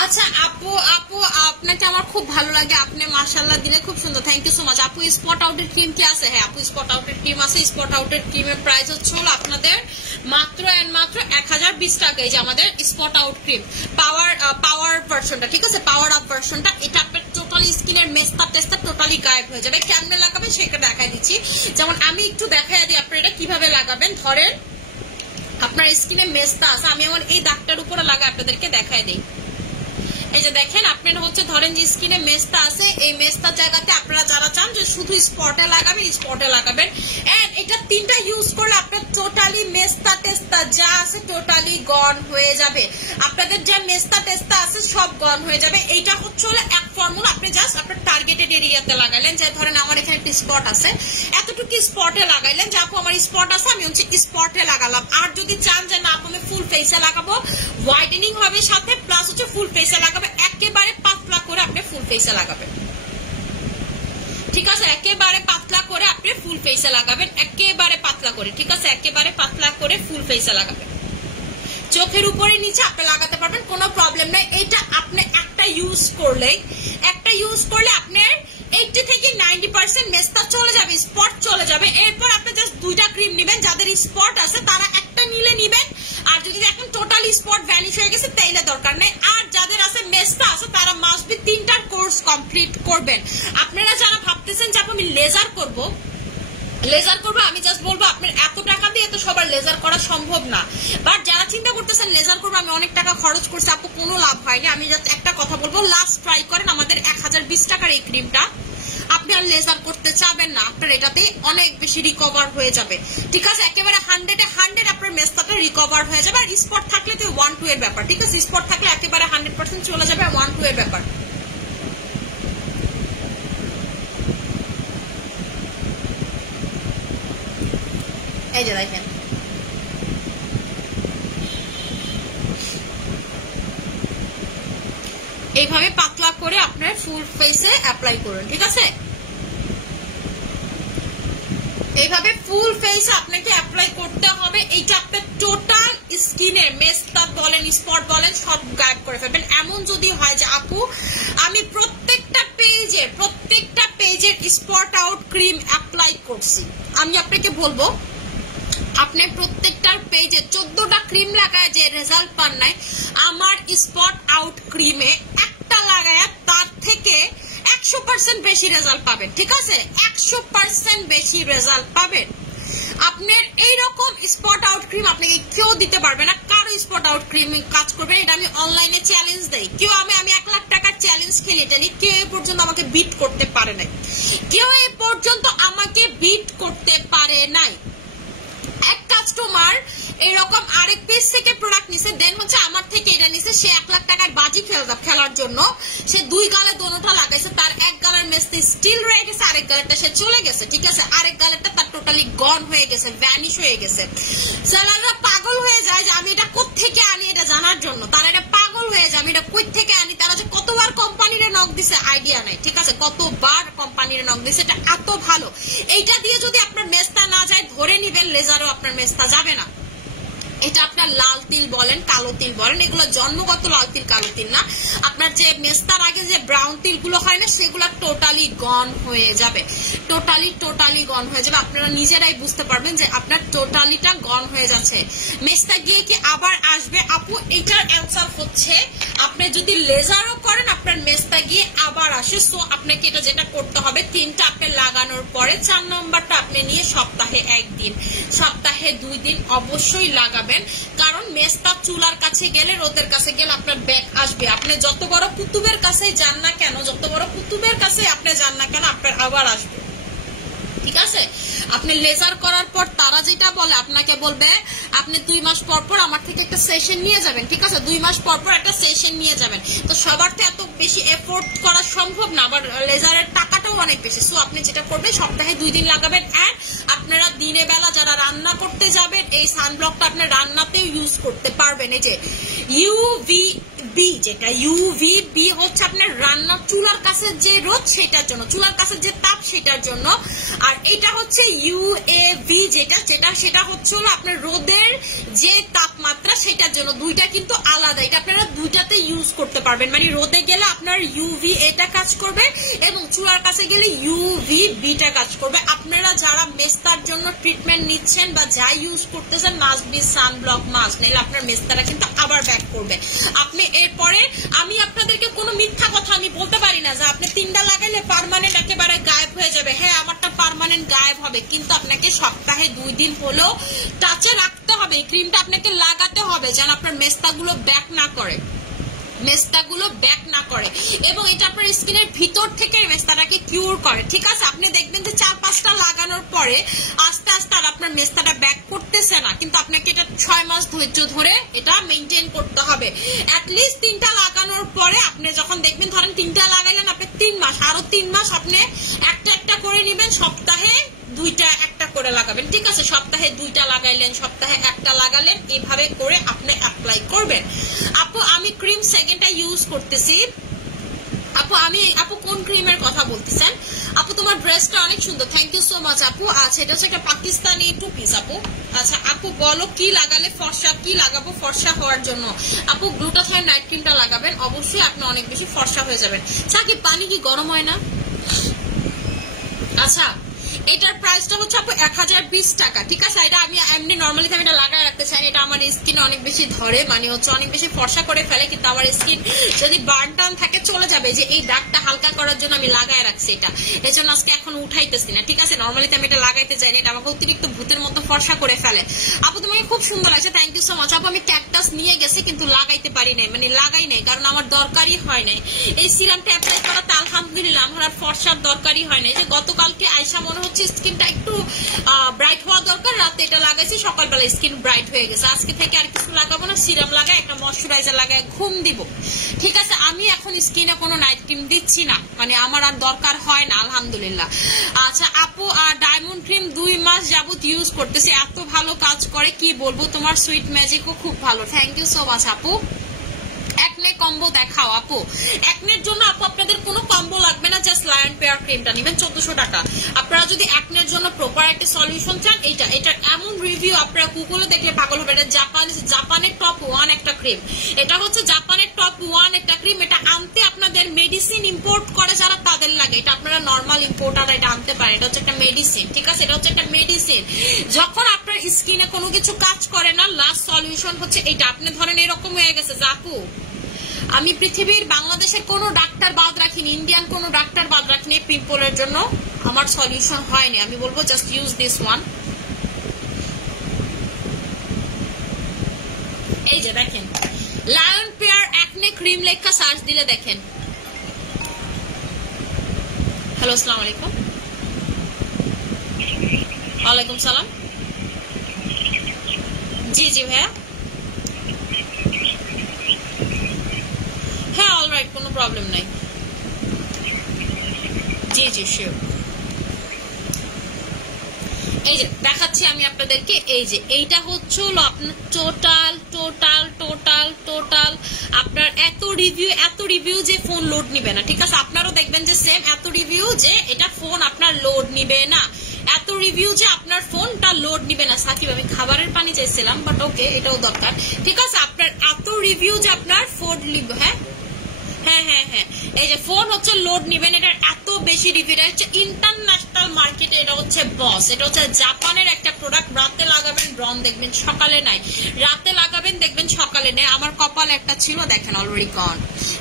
আচ্ছা আপু আপনাকে আমার খুব ভালো লাগে, আপনি মাশাআল্লাহ দিলে খুব সুন্দর, থ্যাংক ইউ সো মাচ। আপু স্পট আউটের ক্রিম কি আছে? হ্যাঁ আপু স্পট আউটের ক্রিম আছে। স্পট আউটের ক্রিমের প্রাইস হচ্ছে আপনাদের মাত্র 1020 টাকা। এই যে আমাদের স্পট আউট ক্রিম পাওয়ার ভার্সনটা, ঠিক আছে, পাওয়ার আপ ভার্সনটা, এটা আপনার টোটালি স্কিনের মেস্তা টেস্তা টোটালি গায়েব হয়ে যাবে। কেমনে লাগাবেন সেটা দেখাই দিচ্ছি। যেমন আমি একটু দেখাই দিই আপনারা এটা কিভাবে লাগাবেন। ধরেন আপনার স্কিনে মেস্তা আছে, আমি আমার এই দাগটার উপরে লাগা আপনাদেরকে দেখাই দিই। এই যে দেখেন আপনার হচ্ছে ধরেন যে স্কিনে মেস্তা আছে, এই মেস্তার জায়গাতে আপনারা যারা চান যে শুধু স্পটে লাগাবেন, স্পটে লাগাবেন। এন্ড এটা তিনটা ইউজ করলে আপনার টোটালি মেস্তা টেস্তা যা আছে টোটালি গন হয়ে যাবে। আপনাদের যা মেস্তা টেস্তা আছে সব গন হয়ে যাবে। এইটা হচ্ছে এক ফর্মুলা, আপনি জাস্ট আপনার টার্গেটেড এরিয়াতে লাগাইলেন, যে ধরেন আমার এখানে একটা স্পট আছে, এতটুকু স্পটে লাগাইলেন যে আপু আমার স্পট আছে, আমি হচ্ছে স্পটে লাগালাম। আর যদি চান যে না আপনি ফুল ফেসে লাগাবো, হোয়াইটেনিং হবে সাথে প্লাস হচ্ছে ফুল ফেসে লাগাবো, একেবারে পাতলা করে আপনি ফুল ফেসে লাগাবেন। ঠিক আছে, একেবারে পাতলা করে আপনি ফুল ফেসে লাগাবেন, একেবারে পাতলা করে। ঠিক আছে, একেবারে পাতলা করে ফুল ফেসে লাগাবেন। চোখের উপরে নিচে আপনি লাগাতে পারবেন, কোনো প্রবলেম নাই। এটা আপনি একটা ইউজ করলে আপনার 80 থেকে 90% মেস্তা চলে যাবে, স্পট চলে যাবে। এরপর আপনি জাস্ট দুইটা ক্রিম নেবেন, যাদের স্পট আছে তারা একটা নিলে নিবেন, আর যদি দেখেন টোটালি স্পট ভ্যানিশ হয়ে গেছে তাইলে দরকার নেই। আর যাদের আছে মেস্তা আছে তারা মাস্ট বি 3টা কোর্স কমপ্লিট করবেন। আপনারা যারা ভাবতেছেন যে আমি লেজার করব, আমি জাস্ট বলবো আপনার এত টাকা দিয়ে তো সবার লেজার করা সম্ভব না। বাট যারা চিন্তা করতেছেন লেজার করবো, আমি অনেক টাকা খরচ করছি আপু, কোনো লাভ হয়নি, আমি জাস্ট একটা কথা বলবো, লাস্ট ট্রাই করেন আমাদের 1020 টাকার এই ক্রিমটা। আপনি আর লেজার করতে চাবেন না, আপনার এটাতে অনেক বেশি রিকভার হয়ে যাবে। ঠিক আছে, একেবারে 100 আপনার মেস্তাটা রিকভার হয়ে যাবে। আর স্পট থাকলে তো 1-2 এর ব্যাপার। ঠিক আছে, স্পট থাকলে একেবারে 100% চলে যাবে, 1-2 এর ব্যাপার। এই যে দেখেন এইভাবে পাতলা করে আপনার ফুল ফেসে অ্যাপ্লাই করুন। ঠিক আছে, এইভাবে ফুল ফেসে আপনাকে অ্যাপ্লাই করতে হবে। এইটা আপনার টোটাল স্কিনের মেস্তা বলেন স্পট বলেন সব গায়েব করে ফেলবেন। এমন যদি হয় যে আপু আমি প্রত্যেকটা পেজের স্পট আউট ক্রিম অ্যাপ্লাই করছি, আমি আপনাকে বলবো আপনি প্রত্যেকটার পেজে 14টা ক্রিম লাগায় যে রেজাল্ট পান নাই, আমার স্পট আউট ক্রিমে একটা লাগায় তার থেকে 100% বেশি রেজাল্ট পাবেন, ঠিক আছে? 100% বেশি রেজাল্ট পাবেন। আপনার এইরকম স্পট আউট ক্রিম আপনাকে কেউ দিতে পারবে না। কারো স্পট আউট ক্রিম কাজ করবে, এটা আমি অনলাইনে চ্যালেঞ্জ দেই। কেউ আমি 1 লাখ টাকার চ্যালেঞ্জ খেলি টেলি, কেউ এ পর্যন্ত আমাকে বিট করতে পারে নাই, কেউ এ পর্যন্ত আমাকে বিট করতে পারে নাই। এক কাস্টমার এরকম আরেক পেজ থেকে প্রোডাক্ট নিছে, দেন হচ্ছে আমার থেকে এটা নিছে, সে 1 লাখ টাকার বাজি খেলার জন্য সে 2 গালে দোনোটা লাগাইছে, তার এক গালের মেস্তি স্টিল রয়ে গেছে, আরেক গালেরটা সে চলে গেছে, ঠিক আছে? আরেক গালেরটা তার টোটালি গন হয়ে গেছে, ভ্যানিশ হয়ে গেছে। সেলাররা পাগল হয়ে যায় যে আমি এটা কোত্থেকে আনি এটা জানার জন্য, তারা এটা পাগল হয়ে যায় আমি এটা কই থেকে আনি। তারা যে কতবার কোম্পানিরে নক দিছে আইডিয়া নাই, ঠিক আছে? কতবার কোম্পানিরে নক দিছে, এটা এত ভালো। এইটা দিয়ে যদি আপনার মেস্তা না যায় ধরে নিবেন লেজারও আপনার মেস্তা যাবে না। এটা আপনার লাল তিল বলেন, কালো তিল বলেন, এগুলো জন্মগত লাল তিল কালো তিল না। আপনার যে মেস্তার আগে যে ব্রাউন তিলগুলো হয় না, সেগুলো টোটালি গন হয়ে যাবে, টোটালি গন হয়ে যাবে। আপনারা নিজেরাই বুঝতে পারবেন যে আপনার টোটালিটা গন হয়ে যাচ্ছে। মেস্তা গিয়ে কি আবার আসবে? আপু এটার অ্যান্সার হচ্ছে আপনি যদি লেজারও করেন আপনার মেস্তা গিয়ে আবার আসে। সো আপনাকে এটা যেটা করতে হবে, 3টা আপনি লাগানোর পরে 4 নম্বরটা আপনি নিয়ে সপ্তাহে 1 দিন, সপ্তাহে 2 দিন অবশ্যই লাগাবেন। কারণ মেস্তা চুলার কাছে গেলে, রোদের কাছে গেলে আপনার ব্যাক আসবে। আপনি যত বড় কুতুবের কাছে যান না কেন, আপনার আবার আসবে, ঠিক আছে? আপনি লেজার করার পর তারা যেটা বলে আপনাকে বলবে আপনি 2 মাস পর পর আমার থেকে একটা সেশন নিয়ে যাবেন, ঠিক আছে? 2 মাস পর পর একটা সেশন নিয়ে যাবেন। তো সবার তো এত বেশি এফোর্ট করা সম্ভব না, আবার লেজারের টাকাটাও অনেক বেশি। সো আপনি যেটা করবেন সপ্তাহে 2 দিন লাগাবেন। এন্ড আপনারা দিনের বেলা যারা রান্না করতে যাবেন এই সানব্লকটা আপনি রান্নাতেও ইউজ করতে পারবেন। এই যে ইউভিবি, যেটা ইউভিবি হচ্ছে আপনার রান্না চুলার কাছে যে রোদ সেটার জন্য, চুলার কাছে যে তাপ সেটার জন্য। আর এটা হচ্ছে ইউএভি, সেটা হচ্ছে হলো আপনার রোদের যে তাপমাত্রা সেটার জন্য। দুইটা কিন্তু আলাদা, এটা আপনারা দুইটাতে ইউজ করতে পারবেন। মানে রোদে গেলে আপনার ইউভি এটা কাজ করবে এবং চুলার কাছে গেলে ইউভিবিটা কাজ করবে। আপনারা যারা মেস্তার জন্য ট্রিটমেন্ট নিচ্ছেন বা যা ইউজ করতেছেন মাস্ট বি সানব্লক মাস্ট, নাহলে আপনার মেস্তারা কিন্তু আবার ব্যাক করবে। আপনি এরপরে আমি আপনাদেরকে কোনো মিথ্যা কথা আমি বলতে পারি না যে আপনি 3টা লাগাইলে পার্মানেন্ট একেবারে গায়েব হয়ে যাবে। হ্যাঁ, আমারটা পার্মানেন্ট গায়েব হবে, কিন্তু আপনাকে সপ্তাহে 2 দিন হলেও টাচে রাখতে হবে। এই ক্রিমটা আপনাকে লাগাতে হবে যেন আপনার মেস্তাগুলো ব্যাক না করে, এবং এটা আপনার স্কিনের ভিতর থেকে মেস্তাটাকে কিউর করে, ঠিক আছে? আপনি দেখবেন যে 4-5টা লাগানোর পরে আস্তে আস্তে আর আপনার মেস্তাটা ব্যাক করতেছে না, কিন্তু আপনাকে এটা 6 মাস ধৈর্য ধরে এটা মেনটেন করতে হবে। অ্যাটলিস্ট 3টা লাগানোর পরে আপনি যখন দেখবেন, ধরেন 3টা লাগাইলেন, আপনি 3 মাস, আরো 3 মাস আপনি একটা করে নেবেন, সপ্তাহে 2টা একটা করে লাগাবেন, ঠিক আছে? সপ্তাহে 2টা লাগাইলেন, সপ্তাহে 1টা লাগালেন, এভাবে করে আপনি অ্যাপ্লাই করবেন। আপু আমি ক্রিম সেকেন্ডটা ইউজ করতেছি। আপু কোন ক্রিমের কথা বলতেছেন? আপু তোমার ড্রেসটা অনেক সুন্দর, থ্যাংক ইউ সো মাচ আপু। আচ্ছা, এটা হচ্ছে একটা পাকিস্তানি 2 পিস আপু। আচ্ছা আপু বলো কি লাগালে ফর্সা, কি লাগাবো ফর্সা হওয়ার জন্য? আপু গ্লুটাথাইন নাইট ক্রিমটা লাগাবেন, অবশ্যই আপনি অনেক বেশি ফর্সা হয়ে যাবেন। সাকিব পানি কি গরম হয় না? আচ্ছা, এটার প্রাইসটা হচ্ছে আপু 1020 টাকা, ঠিক আছে? এটা আমি এমনি নর্মালি আমি এটা লাগায় রাখতে চাই। এটা আমার স্কিন অনেক বেশি ধরে, মানে হচ্ছে অনেক বেশি ফর্সা করে ফেলে, কিন্তু আমার স্কিন যদি বার্ন টার্ন থাকে চলে যাবে, যে এই দাগটা হালকা করার জন্য আমি লাগায় রাখছি এটা, এই জন্য আজকে এখন উঠাইতেছি না, ঠিক আছে? নর্মালি আমি এটা লাগাইতে চাই না, এটা আমাকে অতিরিক্ত ভূতের মতো ফর্সা করে ফেলে। আপু তোমাকে খুব সুন্দর লাগছে, থ্যাংক ইউ সো মাচ আপু। আমি ক্যাকটাস নিয়ে গেছি কিন্তু লাগাইতে পারি নাই, মানে লাগাই নাই, কারণ আমার দরকারই হয় নাই। এই সিরামটা অ্যাপ্লাই করাতে আলহামদুলিল্লাহ আমার আর ফর্সার দরকারই হয় নাই। যে গতকালকে আয়সা মনে হচ্ছে স্কিনটা একটু ব্রাইট হওয়া দরকার, রাতে এটা লাগাইছি, সকালবেলা স্কিন ব্রাইট হয়ে গেছে। আজকে থেকে আর কিছু লাগাবো না, সিরাম লাগাই, একটা ময়শ্চারাইজার লাগাই ঘুম দিব, ঠিক আছে? আমি এখন স্কিনে কোনো নাইট ক্রিম দিচ্ছি না, মানে আমার আর দরকার হয় না আলহামদুলিল্লাহ। আচ্ছা আপু, ডায়মন্ড ক্রিম 2 মাস যাবত ইউজ করতেছি, এত ভালো কাজ করে কি বলবো, তোমার সুইট ম্যাজিকও খুব ভালো, থ্যাংক ইউ সো মাচ আপু। একনে কম্বো দেখাও আপু। একনের জন্য আপু আপনাদের কোনো কম্বো লাগবে না, জাস্ট লায়ন পেয়ার ক্রিমটা নেবেন 1400 টাকা। আপনারা যদি একনের জন্য প্রপার একটা সলিউশন চান, এটার এমন রিভিউ আপনারা গুগলে দেখলে পাগল হবে। এটা জাপানের টপ 1 একটা ক্রিম, এটা হচ্ছে জাপানের টপ 1 একটা ক্রিম। এটা আনতে আপনাদের মেডিসিন ইম্পোর্ট করে যারা তাদের লাগে, এটা আপনারা নর্মাল ইম্পোর্টার এটা আনতে পারেন। এটা হচ্ছে একটা মেডিসিন, ঠিক আছে? এটা হচ্ছে একটা মেডিসিন। যখন আপনার স্কিনে কোনো কিছু কাজ করে না, লাস্ট সলিউশন হচ্ছে এটা। আপনি ধরেন এরকম হয়ে গেছে যে আপু আমি পৃথিবীর বাংলাদেশের কোনো ডাক্তার বাদ রাখিনি, ইন্ডিয়ান কোনো ডাক্তার বাদ রাখিনি পিম্পলের জন্য, আমার সলিউশন হয়নি। আমি বলবো জাস্ট ইউজ দিস ওয়ান। এই যে দেখেন লায়ন পেয়ার অ্যাকনে ক্রিম লেখা সার্চ দিলে দেখেন। হ্যালো, আসসালামু আলাইকুম। ওয়ালাইকুম সালাম। জি জি ভাইয়া, হ্যাঁ অলরাইট, কোনো প্রবলেম নাই। জি জি শিওর। এই যে দেখাচ্ছি আমি আপনাদেরকে, এই যে এইটা হচ্ছে আপনার টোটাল টোটাল টোটাল টোটাল আপনার এত রিভিউ যে ফোন লোড নিবে না, ঠিক আছে? আপনারও দেখবেন যে সেম এত রিভিউ যে এটা ফোন আপনার লোড নিবে না, এত রিভিউ যে আপনার ফোনটা লোড নিবে না। সাকিব আমি খাবারের পানি চাইছিলাম, বাট ওকে এটাও দরকার, ঠিক আছে? আপনার এত রিভিউ যে আপনার ফোন নিবে, হ্যাঁ হ্যাঁ হ্যাঁ হ্যাঁ, এই যে ফোন হচ্ছে লোড নিবেন, এটার এত বেশি রিভিউ, এটা হচ্ছে ইন্টারন্যাশনাল মার্কেটে, এটা হচ্ছে বস, এটা হচ্ছে জাপানের একটা প্রোডাক্ট। রাতে লাগাবেন ব্রন দেখবেন সকালে নাই, রাতে লাগাবেন দেখবেন সকালে নেই। আমার কপাল একটা ছিল দেখেন অলরেডি গন,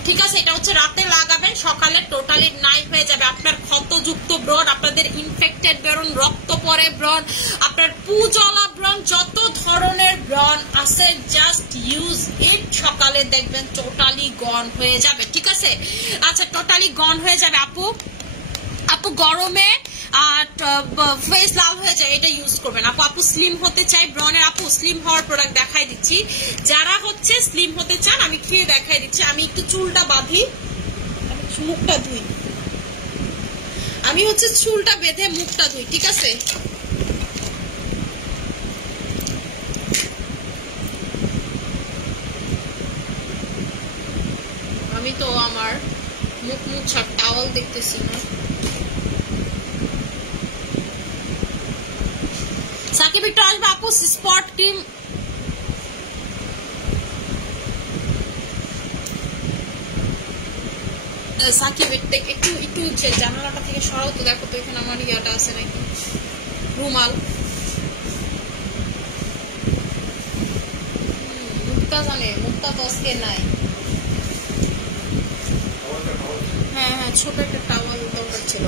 ঠিক আছে? এটা হচ্ছে রাতে লাগাবেন সকালে টোটালি নাই হয়ে যাবে। আপনার ক্ষতযুক্ত ব্রণ, আপনাদের ইনফেক্টেড ব্রণ, রক্ত পরে ব্রণ, আপনার পুজলা ব্রণ, যত ধরনের ব্রণ আছে জাস্ট ইউজ ইট, সকালে দেখবেন টোটালি গন হয়ে যাবে, ঠিক আছে? আচ্ছা টোটালি গন হয়ে যাবে। আপু গরমে ফেস লাল হয়ে যায়, এটা ইউজ করবেন। আপু স্লিম হতে চাই ব্রনের, আপু স্লিম হওয়ার প্রোডাক্ট দেখাই দিচ্ছি। যারা হচ্ছে স্লিম হতে চান আমি খেয়ে দেখাই দিচ্ছি। আমি একটু চুলটা বাঁধি, মুখটা ধুই, আমি হচ্ছে চুলটা বেঁধে মুখটা ধুই, ঠিক আছে? আমি তো আমার মুখ সব টাওয়াল দেখতেছি না। সাকিব একটু আসবে আপু, স্পট ক্রিম সাকিব একটু জানালাটা থেকে সরাও তো, দেখো তো এখানে আমার ইয়াটা আছে নাকি, রুমাল। মুখটা জানে, মুখটা তো আজকে নাই। হ্যাঁ হ্যাঁ, ছোট একটা টাওয়াল দরকার ছিল।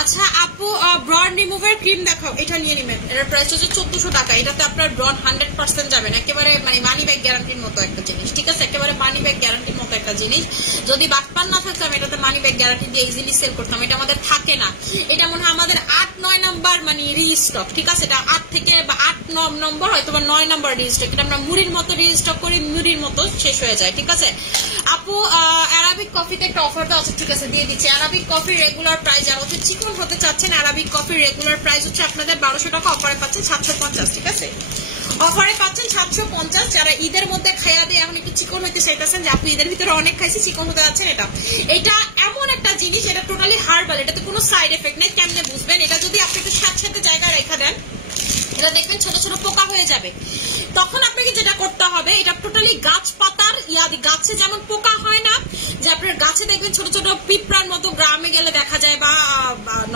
আচ্ছা আপু ব্রন রিমুভার ক্রিম দেখাও, এটা নিয়ে নিবেন। এটার প্রাইস হচ্ছে 1400 টাকা। এটাতে আপনার ব্রন 100% যাবেন, একেবারে মানে মানি ব্যাগ গ্যারান্টির মতো একটা জিনিস, ঠিক আছে? একেবারে মানি ব্যাগ গ্যারান্টির মতো একটা জিনিস। যদি বাটপান না থাকতাম এটাতে মানি ব্যাগ গ্যারান্টি দিয়ে ইজিলি সেল করতাম। এটা আমাদের থাকে না, এটা মনে হয় আমাদের 8-9 নাম্বার মানে রিস্টক, ঠিক আছে? এটা 8 থেকে বা 8-9 নম্বর হয়তো বা 9 নাম্বার রিস্টক। এটা আমরা মুড়ির মতো রিস্টক করি, মুড়ির মতো শেষ হয়ে যায়, ঠিক আছে? আপু অ্যারাবিক কফিতে একটা অফার তো আছে, ঠিক আছে? দিয়ে দিচ্ছি। অ্যারাবিক কফি রেগুলার প্রাইস, যারা হচ্ছে চিকন হতে চাচ্ছেন অ্যারাবিক কফির রেগুলার প্রাইস হচ্ছে আপনাদের 1200 টাকা, অফারে পাচ্ছেন 750, ঠিক আছে? অফারে পাচ্ছেন 750। যারা ঈদের মধ্যে খাইয়া দিয়ে এখন একটু চিকন হইতে চাইতেছেন, যে আপনি ঈদের ভিতরে অনেক খাইছি চিকন হতে যাচ্ছেন, এটা এমন একটা জিনিস, এটা টোটালি হার্বাল, এটাতে কোনো সাইড এফেক্ট নেই। কেমনে বুঝবেন? এটা যদি আপনি একটু সাথে জায়গায় রেখে দেন, এটা দেখবেন ছোট ছোট পোকা হয়ে যাবে। তখন আপনাকে যেটা করতে হবে, এটা টোটালি গাছ পাতার গাছে যেমন পোকা হয় না, যে আপনার গাছে দেখবেন ছোট ছোট পিঁপড়ার মতো গ্রামে গেলে দেখা যায়, বা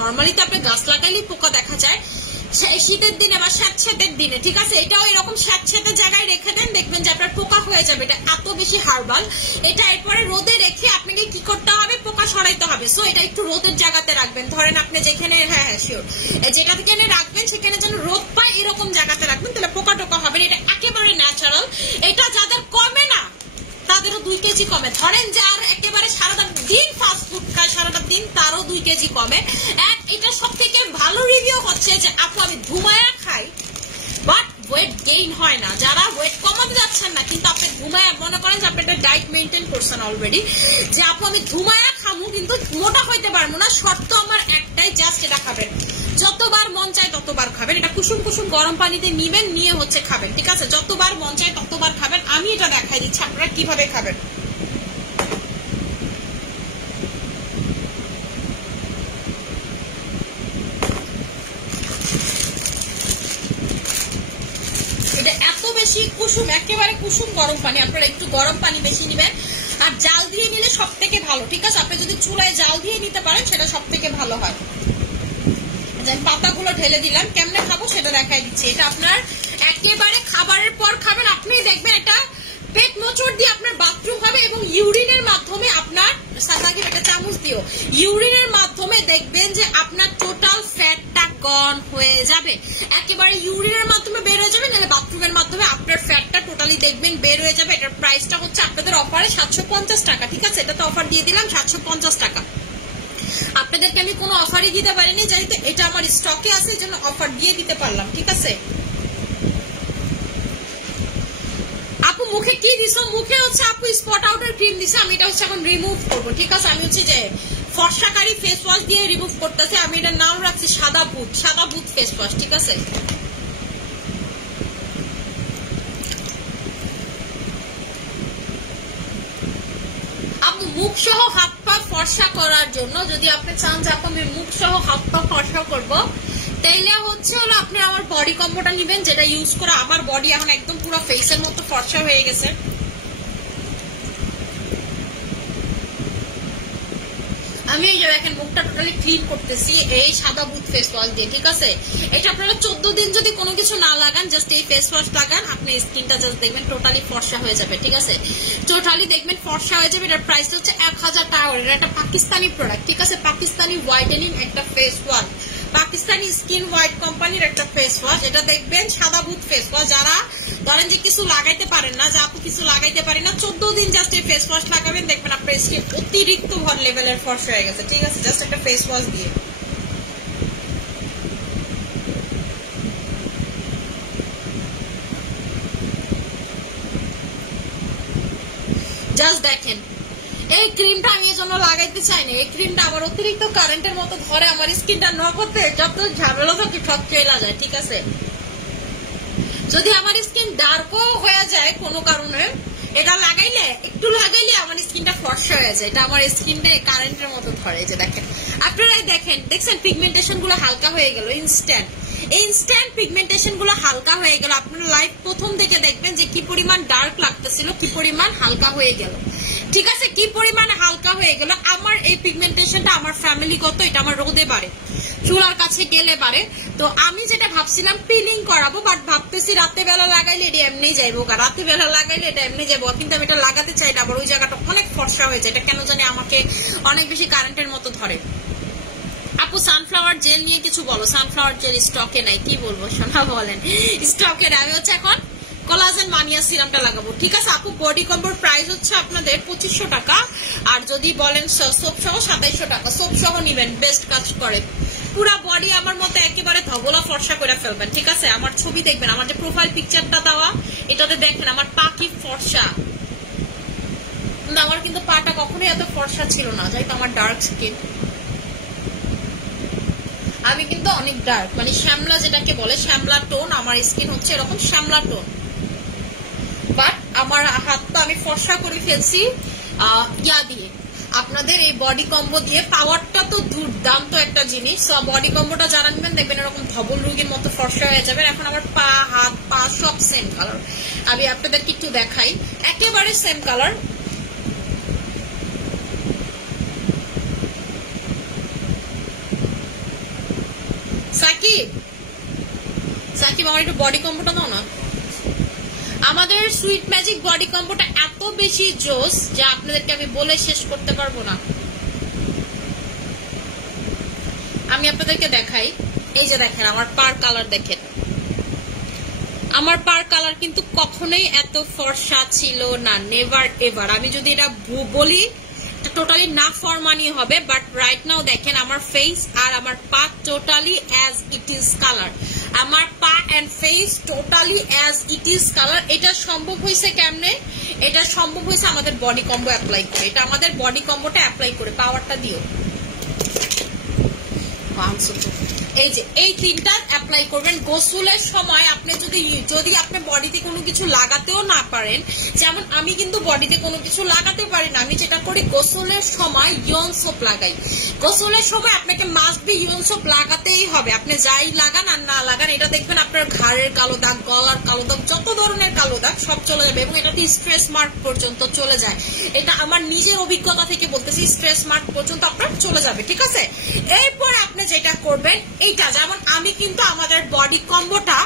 নর্মালি তো আপনি গাছ লাগাইলেই পোকা দেখা যায় শীতের দিনে বা স্যাঁতস্যাঁতের দিনে, ঠিক আছে? এটাও এরকম স্যাঁতস্যাঁতের জায়গায় রেখে দেন, দেখবেন যে আপনার পোকা হয়ে যাবে। এটা এত বেশি হার্বাল। এটা এরপরে রোদে রেখে আপনাকে কি করতে হবে, পোকা সরাইতে হবে। সো এটা একটু রোদের জায়গাতে রাখবেন। ধরেন আপনি যেখানে, হ্যাঁ হ্যাঁ শিওর, যেটা থেকে রাখবেন সেখানে যেন রোদ পায় এরকম জায়গাতে রাখবেন, তাহলে পোকা টোকা হবে না। এটা একেবারে ন্যাচারাল। এটা যাদের কমে না তাদেরও 2 কেজি কমে। ধরেন যে আর একেবারে সারাটা দিন ফাস্ট ফুড খায়, সারাটা দিন, তারও 2 কেজি কমে। এটা সব থেকে ভালো রিভিউ হচ্ছে যে আপু আমি ঘুমায়া খাই বাট ওয়েট গেইন হয় না। যারা ওয়েট কমাতে যাচ্ছেন না কিন্তু আপনি ঘুমায়া, মনে করেন যে আপনি একটা ডায়েট মেনটেন করছেন অলরেডি, যে আপু আমি ঘুমায়া খামু কিন্তু মোটা হইতে পারবো না, শর্ত আমার একটাই, জাস্ট এটা খাবেন, যতবার মন চায় ততবার খাবেন। এটা কুসুম কুসুম গরম পানিতে নিবেন, নিয়ে হচ্ছে খাবেন, ঠিক আছে? যতবার মন চায় ততবার খাবেন। আমি এটা দেখাই দিচ্ছি আপনারা কিভাবে খাবেন। এটা এত বেশি কুসুম, একেবারে কুসুম গরম পানি, আপনারা একটু গরম পানি বেশি নিবেন। আর জাল দিয়ে নিলে সব থেকে ভালো, ঠিক আছে? আপনি যদি চুলায় জাল দিয়ে নিতে পারেন সেটা সব থেকে ভালো হয়। পাতাগুলো ঢেলে দিলাম, কেমনে খাবো সেটা দেখাই দিচ্ছি। এটা আপনার একেবারে খাবারের পর খাবেন, আপনি দেখবেন এটা পেট মোচড় দিয়ে আপনার বাথরুম হবে এবং ইউরিনের ইউ। ইউরিনের মাধ্যমে দেখবেন যে আপনার টোটাল ফ্যাটটা গন হয়ে যাবে, একেবারে ইউরিনের মাধ্যমে বের হয়ে যাবে, নাহলে বাথরুমের মাধ্যমে আপনার ফ্যাটটা টোটালি দেখবেন বের হয়ে যাবে। এটার প্রাইসটা হচ্ছে আপনাদের অফারে 750 টাকা, ঠিক আছে? এটা তো অফার দিয়ে দিলাম 750 টাকা। আপনাদেরকে আমি কোনো অফারই দিতে পারিনি, যেহেতু এটা আমার স্টকে আছে এই জন্য অফার দিয়ে দিতে পারলাম, ঠিক আছে? আপু মুখে কি দিছো? মুখে হচ্ছে আপু স্পট আউটের ক্রিম দিছে, আমি এটা হচ্ছে এখন রিমুভ করবো, ঠিক আছে? আমি হচ্ছে যে ফর্সাকারী ফেস ওয়াশ দিয়ে রিমুভ করতেছি। আমি এটার নাম রাখছি সাদা বুট ফেস ওয়াশ, ঠিক আছে? আপু মুখ সহ হাত পা ফর্সা করার জন্য যদি আপনি চান যে আপু আমি মুখ সহ হাত পা ফর্সা করবো, তাইলে হচ্ছে হলো আপনি আমার বডি কম্বোটা নিবেন, যেটা ইউজ করে আমার বডি এখন একদম পুরো ফেসের মতো ফর্সা হয়ে গেছে। আমি এই যে দেখেন মুখটা টোটালি ক্লিন করতেছি এই সাদা বুট ফেস ওয়াশ দিয়ে, ঠিক আছে? এটা আপনারা 14 দিন যদি কোনো কিছু না লাগান, জাস্ট এই ফেস ওয়াশ লাগান, আপনি স্কিনটা জাস্ট দেখবেন টোটালি ফর্সা হয়ে যাবে, ঠিক আছে? টোটালি দেখবেন ফর্সা হয়ে যাবে। এটার প্রাইস হচ্ছে 1000 টাকা। এটা একটা পাকিস্তানি প্রোডাক্ট, ঠিক আছে? পাকিস্তানি হোয়াইটেনিং একটা face wash, Pakistani skin white কোম্পানির একটা ফেস ওয়াশ। এটা দেখবেন সাদা বুট ফেস ওয়াশ। যারা ধরেন যে কিছু লাগাইতে পারেন না, যা আপু কিছু লাগাইতে পারি না, 14 দিন জাস্ট এই ফেস ওয়াশ লাগাবেন, দেখবেন আপনার স্কিন অতিরিক্ত হট লেভেলের ফর্সা হয়ে গেছে, ঠিক আছে? জাস্ট একটা ফেস ওয়াশ দিয়ে। জাস্ট দেখেন এই ক্রিমটা আমি এই জন্য লাগাইতে চাই না, এই ক্রিমটা আমার অতিরিক্ত কারেন্টের মতো ধরে আমার স্কিনটা ন করতে যত ঝামেলা থাকে সব চলে যায়, ঠিক আছে? যদি আমার স্কিন ডার্কও হয়ে যায় কোনো কারণে, এটা লাগাইলে একটু লাগাইলে আমার স্কিনটা ফর্সা হয়ে যায়, এটা আমার স্কিনটা কারেন্টের মতো ধরে। যে দেখেন আপনারাই দেখছেন পিগমেন্টেশন গুলো হালকা হয়ে গেল ইনস্ট্যান্ট পিগমেন্টেশন গুলো হালকা হয়ে গেল। আপনারা লাইভ প্রথম থেকে দেখবেন যে কি পরিমাণ ডার্ক লাগতেছিল, কি পরিমাণ হালকা হয়ে গেল, ঠিক আছে? কি পরিমাণ হালকা হয়ে গেল। আমার এই পিগমেন্টেশনটা আমার ফ্যামিলিগত, এটা আমার রোদে বাড়ে, চুলার কাছে গেলে বাড়ে। তো আমি যেটা ভাবছিলাম পিলিং করাবো, বাট ভাবতেছি রাতে বেলা লাগাইলে এটা এমনি যাইবো, রাতে বেলা লাগাইলে এটা এমনি যাবো, কিন্তু আমি এটা লাগাতে চাই না, আবার ওই জায়গাটা অনেক ফর্সা হয়ে যায়, এটা কেন জানি আমাকে অনেক বেশি কারেন্টের মতো ধরে। আপু সানফ্লাওয়ার জেল নিয়ে কিছু বলো। সানফ্লাওয়ার জেল স্টকে নাই, কি বলবো শোনা, বলেন স্টকে নাই। আমি হচ্ছে এখন কোলাজেন মানিয়া সিরামটা লাগাবো, ঠিক আছে? আপু বডি কম্বোর প্রাইস হচ্ছে আপনাদের 2500 টাকা, আর যদি বলেন সোপ সহ 2700 টাকা। সোপ সহ নিবেন, বেস্ট কাজ করে, পুরা বডি আমার মতো একেবারে ধবলা ফর্সা করে ফেলবেন, ঠিক আছে? আমার ছবি দেখবেন, আমার যে প্রোফাইল পিকচারটা দেওয়া এটাতে দেখেন আমার পা কি ফর্সা, আমার কিন্তু পাটা কখনোই এত ফর্সা ছিল না, যেহেতু আমার ডার্ক স্কিন। আমি কিন্তু অনেক ডার্ক, মানে শ্যামলা যেটাকে বলে শ্যামলা টোন, আমার স্কিন হচ্ছে এরকম শ্যামলা টোন, বাট আমার হাতটা আমি ফর্সা করে ফেলছি ইয়া দিয়ে, আপনাদের এই বডি কম্বো দিয়ে। পাওয়ারটা তো দুর্দান্ত একটা জিনিস, বডি কম্বোটা যারা নেবেন দেখবেন এরকম ধবল রোগীর মতো ফর্সা হয়ে যাবে। এখন আমার পা, হাত, পা সব সেম কালার, আমি আপনাদেরকে একটু দেখাই, একেবারে সেম কালার। সাকিব আমার একটু বডি কম্বোটা দাও না। আমাদের সুইট ম্যাজিক বডি কম্বোটা এত বেশি জোস যে আপনাদেরকে আমি বলে শেষ করতে পারবো না। আমি আপনাদেরকে দেখাই, এই যে দেখেন আমার পার কালার, দেখেন আমার পার কালার কিন্তু কখনোই এত ফর্সা ছিল না, নেভার এভার। আমি যদি এটা বলি টোটালি না ফরমানি হবে, বাট রাইট নাও দেখেন আমার ফেস আর আমার পা totally as it is colour, আমার পা and face totally as it is colour. এটা সম্ভব হয়েছে কেমনে? এটা সম্ভব হয়েছে আমাদের বডি কম্বো অ্যাপ্লাই করে, এটা আমাদের বডি কম্বোটা অ্যাপ্লাই করে। পাওয়ারটা দিও, এই যে এই ক্রিমটা অ্যাপ্লাই করবেন গোসলের সময়। আপনি যদি আপনি বডিতে কোনো কিছু লাগাতেও না পারেন, যেমন আমি কিন্তু বডিতে কোনো কিছু লাগাতে পারি না, আমি যেটা করি গোসলের সময় ইয়ন সোপ লাগাই। গোসলের সময় আপনাকে মাস্ট বি ইয়ন সোপ লাগাতেই হবে, আপনি যাই লাগান আর না লাগান। এটা দেখবেন আপনার ঘাড়ের কালো দাগ, গলার কালো দাগ, যত ধরনের কালো দাগ সব চলে যাবে, এবং এটাতে স্ট্রেস মার্ক পর্যন্ত চলে যায়। এটা আমার নিজের অভিজ্ঞতা থেকে বলতেছি, স্ট্রেস মার্ক পর্যন্ত আপনার চলে যাবে, ঠিক আছে? এরপর আপনি যেটা করবেন এইটা, যেমন আমি কিন্তু আমাদের বডি কম্বোটা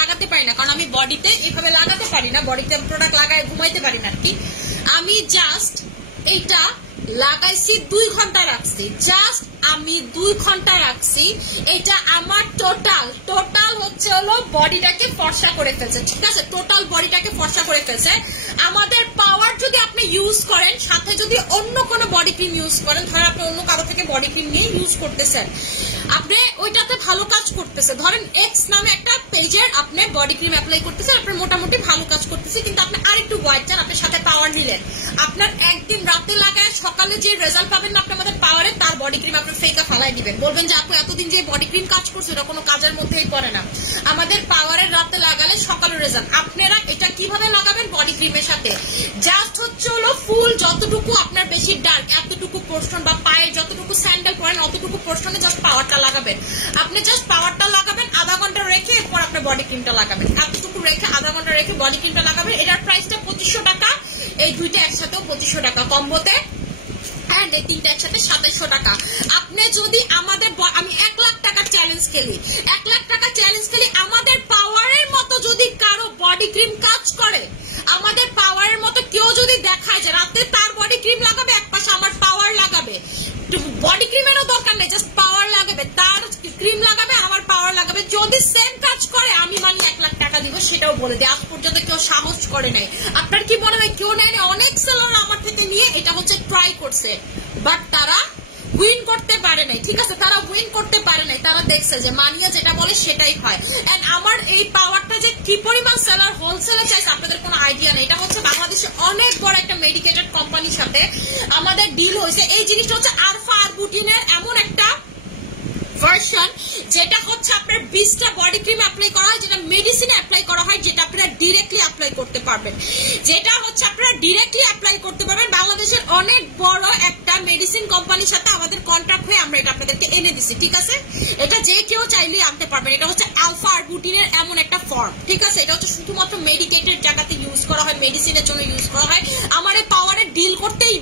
লাগাতে পারি না, কারণ আমি বডিতে এইভাবে লাগাতে পারি না, বডিতে প্রোডাক্ট লাগায় ঘুমাইতে পারি না আর কি। আমি জাস্ট এইটা লাগাইছি 2 ঘন্টা রাখছি, জাস্ট আমি 2 ঘন্টা রাখছি। এটা আমার টোটাল হচ্ছে হলো বডিটাকে ফর্সা করে ফেলছে, ঠিক আছে, টোটাল বডিটাকে ফর্সা করে ফেলছে। আমাদের পাওয়ার যদি আপনি ইউজ করেন, সাথে যদি অন্য কোনো বডি ক্রিম ইউজ করেন, ধরেন আপনি অন্য কারো থেকে বডি ক্রিম নিয়ে ইউজ করতেছেন, আপনি ওইটাতে ভালো কাজ করতেছে, ধরেন এক্স নামে একটা পেজের আপনি বডি ক্রিম অ্যাপ্লাই করতেছেন, আপনার মোটামুটি ভালো কাজ করতেছে, কিন্তু আপনি আরেকটু হোয়াইট চান, আপনার সাথে পাওয়ার নিলেন, আপনার একদিন রাতে লাগায় সকালে যে রেজাল্ট পাবেন না আপনি আমাদের পাওয়ারে, তার বডি ক্রিম আপনার ফেকা ফালাই দিবেন, বলবেন যে আপু এতদিন যে বডি ক্রিম কাজ করছে এটা কোনো কাজের মধ্যেই পড়ে না। আমাদের পাওয়ারের রাতে লাগালে সকালের রেজাল্ট। আপনারা এটা কিভাবে লাগাবেন? বডি ক্রিমের সাথে জাস্ট হচ্ছে হলো ফুল যতটুকু আপনার বেশি ডার্ক এতটুকু পোর্শন বা পায়ের যতটুকু স্যান্ডেল পরেন অতটুকু পোর্শনে জাস্ট পাওয়ারটা লাগাবেন। আপনি জাস্ট পাওয়ারটা লাগাবেন, আধা ঘন্টা রেখে এরপর আপনার বডি ক্রিমটা লাগাবেন, এতটুকু রেখে আধা ঘন্টা রেখে বডি ক্রিমটা লাগাবেন। এটার প্রাইসটা 2500 টাকা, এই দুইটা একসাথেও 2500 টাকা কম্বোতে, এন্ড এই তিনটা একসাথে 2700 টাকা। আপনি যদি আমাদের আমি 1 লাখ টাকা চ্যালেঞ্জ খেলি, 1 লাখ টাকা চ্যালেঞ্জ খেলি, আমাদের পাওয়ারের মতো যদি কারো বডি ক্রিম কাজ করে, আমাদের পাওয়ারের মতো কেউ যদি দেখায় যে রাতে তার বডি ক্রিম লাগাবে, এক পাশে আমার পাওয়ার লাগাবে, বডি ক্রিমেরও দরকার নেই, জাস্ট পাওয়ার লাগাবে, তার ক্রিম লাগাবে, আমার পাওয়ার লাগাবে, যদি সেম কাজ করে আমি মানে 1 লাখ টাকা দিব, সেটাও বলে দিই। আজ পর্যন্ত কেউ সাহস করে নাই। আপনার কি মনে হয় কেউ নেয়নি? অনেক সেলার আমার থেকে নিয়ে এটা হচ্ছে ট্রাই করছে, বাট তারা উইন করতে পারে নাই, ঠিক আছে, তারা উইন করতে পারে নাই, তারা দেখছে যে মানিয়া যেটা বলে সেটাই হয়। এন্ড আমার এই পাওয়ারটা যে কি পরিমাণ সেলার হোলসেলে চাইছে আপনাদের কোনো আইডিয়া নেই। এটা হচ্ছে বাংলাদেশে অনেক বড় একটা মেডিকেটেড কোম্পানির সাথে আমাদের ডিল হয়েছে। এই জিনিসটা হচ্ছে আলফা আরবুটিনের এমন একটা ভার্সন যেটা হচ্ছে আপনার 20টা বডি ক্রিম অ্যাপ্লাই করা হয়, যেটা মেডিসিনে অ্যাপ্লাই করা হয়, যেটা আপনারা ডিরেক্টলি অ্যাপ্লাই করতে পারবেন, যেটা হচ্ছে আপনারা ডিরেক্টলি অ্যাপ্লাই করতে পারবেন। বাংলাদেশের অনেক বড় একটা মেডিসিন কোম্পানির সাথে আমাদের কন্ট্রাক্ট হয়ে আমরা এটা আপনাদেরকে এনে দিছি, ঠিক আছে, এটা যে কেউ চাইলে আনতে পারবেন। এটা হচ্ছে আলফা আরবুটিনের এমন একটা ফর্ম, ঠিক আছে, এটা হচ্ছে শুধুমাত্র মেডিকেটেড জায়গাতে ইউজ করা হয়, মেডিসিনের জন্য ইউজ করা হয়। আমার এই পাওয়ারে ডিল করতেই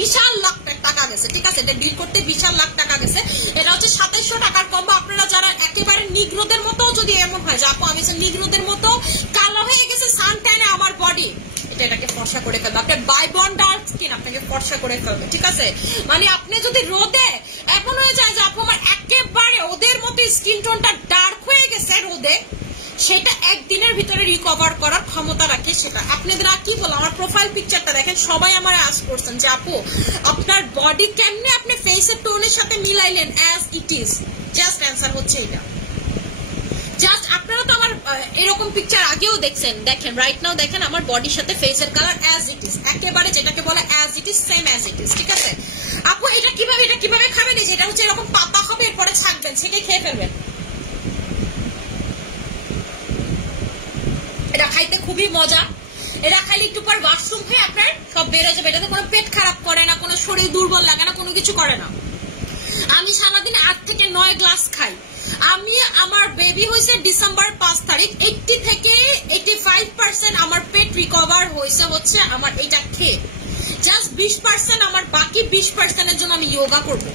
বিশাল লাখ টাকা গেছে, ঠিক আছে, এটা ডিল করতে বিশাল লাখ টাকা গেছে। এটা হচ্ছে 2700 টাকার কম্বো। আপনারা যারা একেবারে নিগ্রোদের মতো যদি এমন হয় যে আপু আমি নিগ্রোদের মতো কালো হয়ে গেছে সানট্যানে আমার বডি, এটাকে ফর্সা করে ফেলবে, আপনার বাই বন ডার্ক স্কিন আপনাকে ফর্সা করে ফেলবে, ঠিক আছে, মানে আপনি যদি রোদে এমন হয়ে যায় যে আপু আমার একেবারে ওদের মতো স্কিন টোনটা ডার্ক হয়ে গেছে রোদে, সেটা একদিনের ভিতরে রিকভার করার ক্ষমতা রাখে। সেটা আপনাদের কি বলো, আমার প্রোফাইল পিকচারটা দেখেন, সবাই আমার আস্ক করছেন যে আপু আপনার বডি কেমনে আপনি ফেসের টোনের সাথে মিলাইলেন as it is. Just answer হচ্ছে এটা, জাস্ট আপনারা তো আমার এরকম পিকচার আগেও দেখছেন, দেখেন রাইট নাও দেখেন আমার বডির সাথে ফেসের কালার অ্যাজ ইট ইজ, একেবারে যেটাকে বলে as it is, same as it is, ঠিক আছে। আপু এটা কিভাবে খাবেন? যেটা হচ্ছে এরকম পাতা হবে, এরপরে ছাকবেন, সেটাই খেয়ে ফেলবেন। এটা খাইতে খুবই মজা, এটা খাইলে একটু পর ওয়াশরুম হয়ে আপনার সব বেড়ে যাবে। এটাতে কোনো পেট খারাপ করে না, কোনো শরীর দুর্বল লাগে না, কোনো কিছু করে না। আমি সারাদিন 8 থেকে 9 গ্লাস খাই। আমি আমার বেবি হয়েছে ডিসেম্বর 5 তারিখ, 80 থেকে 85% আমার পেট রিকভার হয়েছে হচ্ছে আমার এটা খেয়ে। জাস্ট 20% আমার বাকি 20%-এর জন্য আমি যোগা করবো।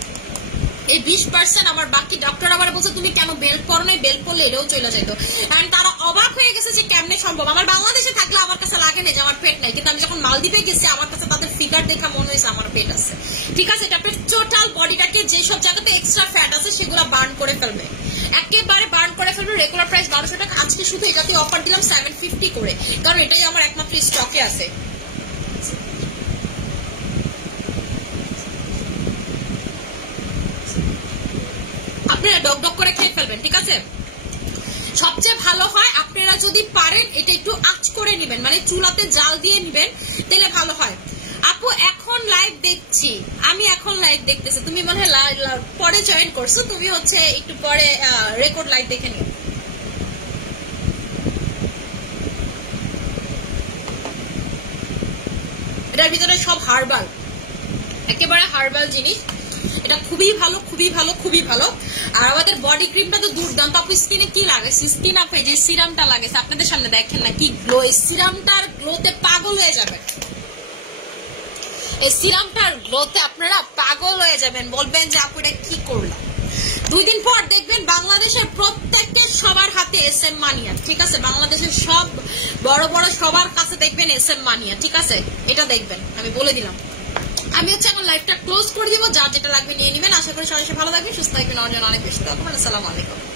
এই 20% আমার বাকি ডক্টর আবার বলছে তুমি কেন বেল্ট পরো না, বেল্ট পরলে এটাও চলে যেত। এন্ড তারা অবাক হয়ে গেছে যে কেমনে সম্ভব। আমার বাংলাদেশে থাকলে আমার কাছে লাগে না যে আমার পেট নাই, কিন্তু আমি যখন মালদ্বীপে গেছি আমার কাছে তাদের ফিগার দেখা মনে হয়েছে আমার পেট আছে, ঠিক আছে। এটা আপনার টোটাল বডিটাকে যেসব জায়গাতে এক্সট্রা ফ্যাট আছে সেগুলো বার্ন করে ফেলবে, একেবারে বার্ন করে ফেলবে। রেগুলার প্রাইস 1200 টাকা, আজকে শুধু এটাতে অফার দিলাম 750 করে, কারণ এটাই আমার একমাত্র স্টকে আছে। আপনারা ডক ডক করে খেয়ে ফেলবেন, ঠিক আছে। সবচেয়ে ভালো হয় আপনারা যদি পারেন এটা একটু আঁচ করে নেবেন, মানে চুলাতে জাল দিয়ে নেবেন, তাহলে ভালো হয়। আপু এখন লাইভ দেখছি, আমি এখন লাইভ দেখতেছি, তুমি মনে হয় পরে জয়েন করছো, তুমি হচ্ছে একটু পরে রেকর্ড লাইভ দেখে নিও। এটার ভিতরে সব হার্বাল, একেবারে হার্বাল জিনিস। এটা খুবই ভালো, খুবই ভালো, খুবই ভালো। আর আমাদের বডি ক্রিমটা তো দুর্দান্ত। আপু স্কিনে কি লাগে? স্কিন আপে যে সিরামটা লাগে আপনাদের সামনে দেখেন না কি গ্লো, এই সিরামটার গ্লোতে পাগল হয়ে যাবেন, এই সিরামটার গ্লোতে আপনারা পাগল হয়ে যাবেন, বলবেন যে আপু এটা কি করলাম। 2 দিন পর দেখবেন বাংলাদেশের প্রত্যেকের সবার হাতে SM মানিয়া, ঠিক আছে, বাংলাদেশের সব বড় বড় সবার কাছে দেখবেন SM মানিয়া, ঠিক আছে, এটা দেখবেন, আমি বলে দিলাম। আমি হচ্ছে এখন লাইভটা ক্লোজ করে দিব, যার যেটা লাগবে নিয়ে নেবেন। আশা করি সবাই ভালো থাকবেন, সুস্থ থাকবেন, আমার জন্য অনেক বেশি। আসসালামু আলাইকুম।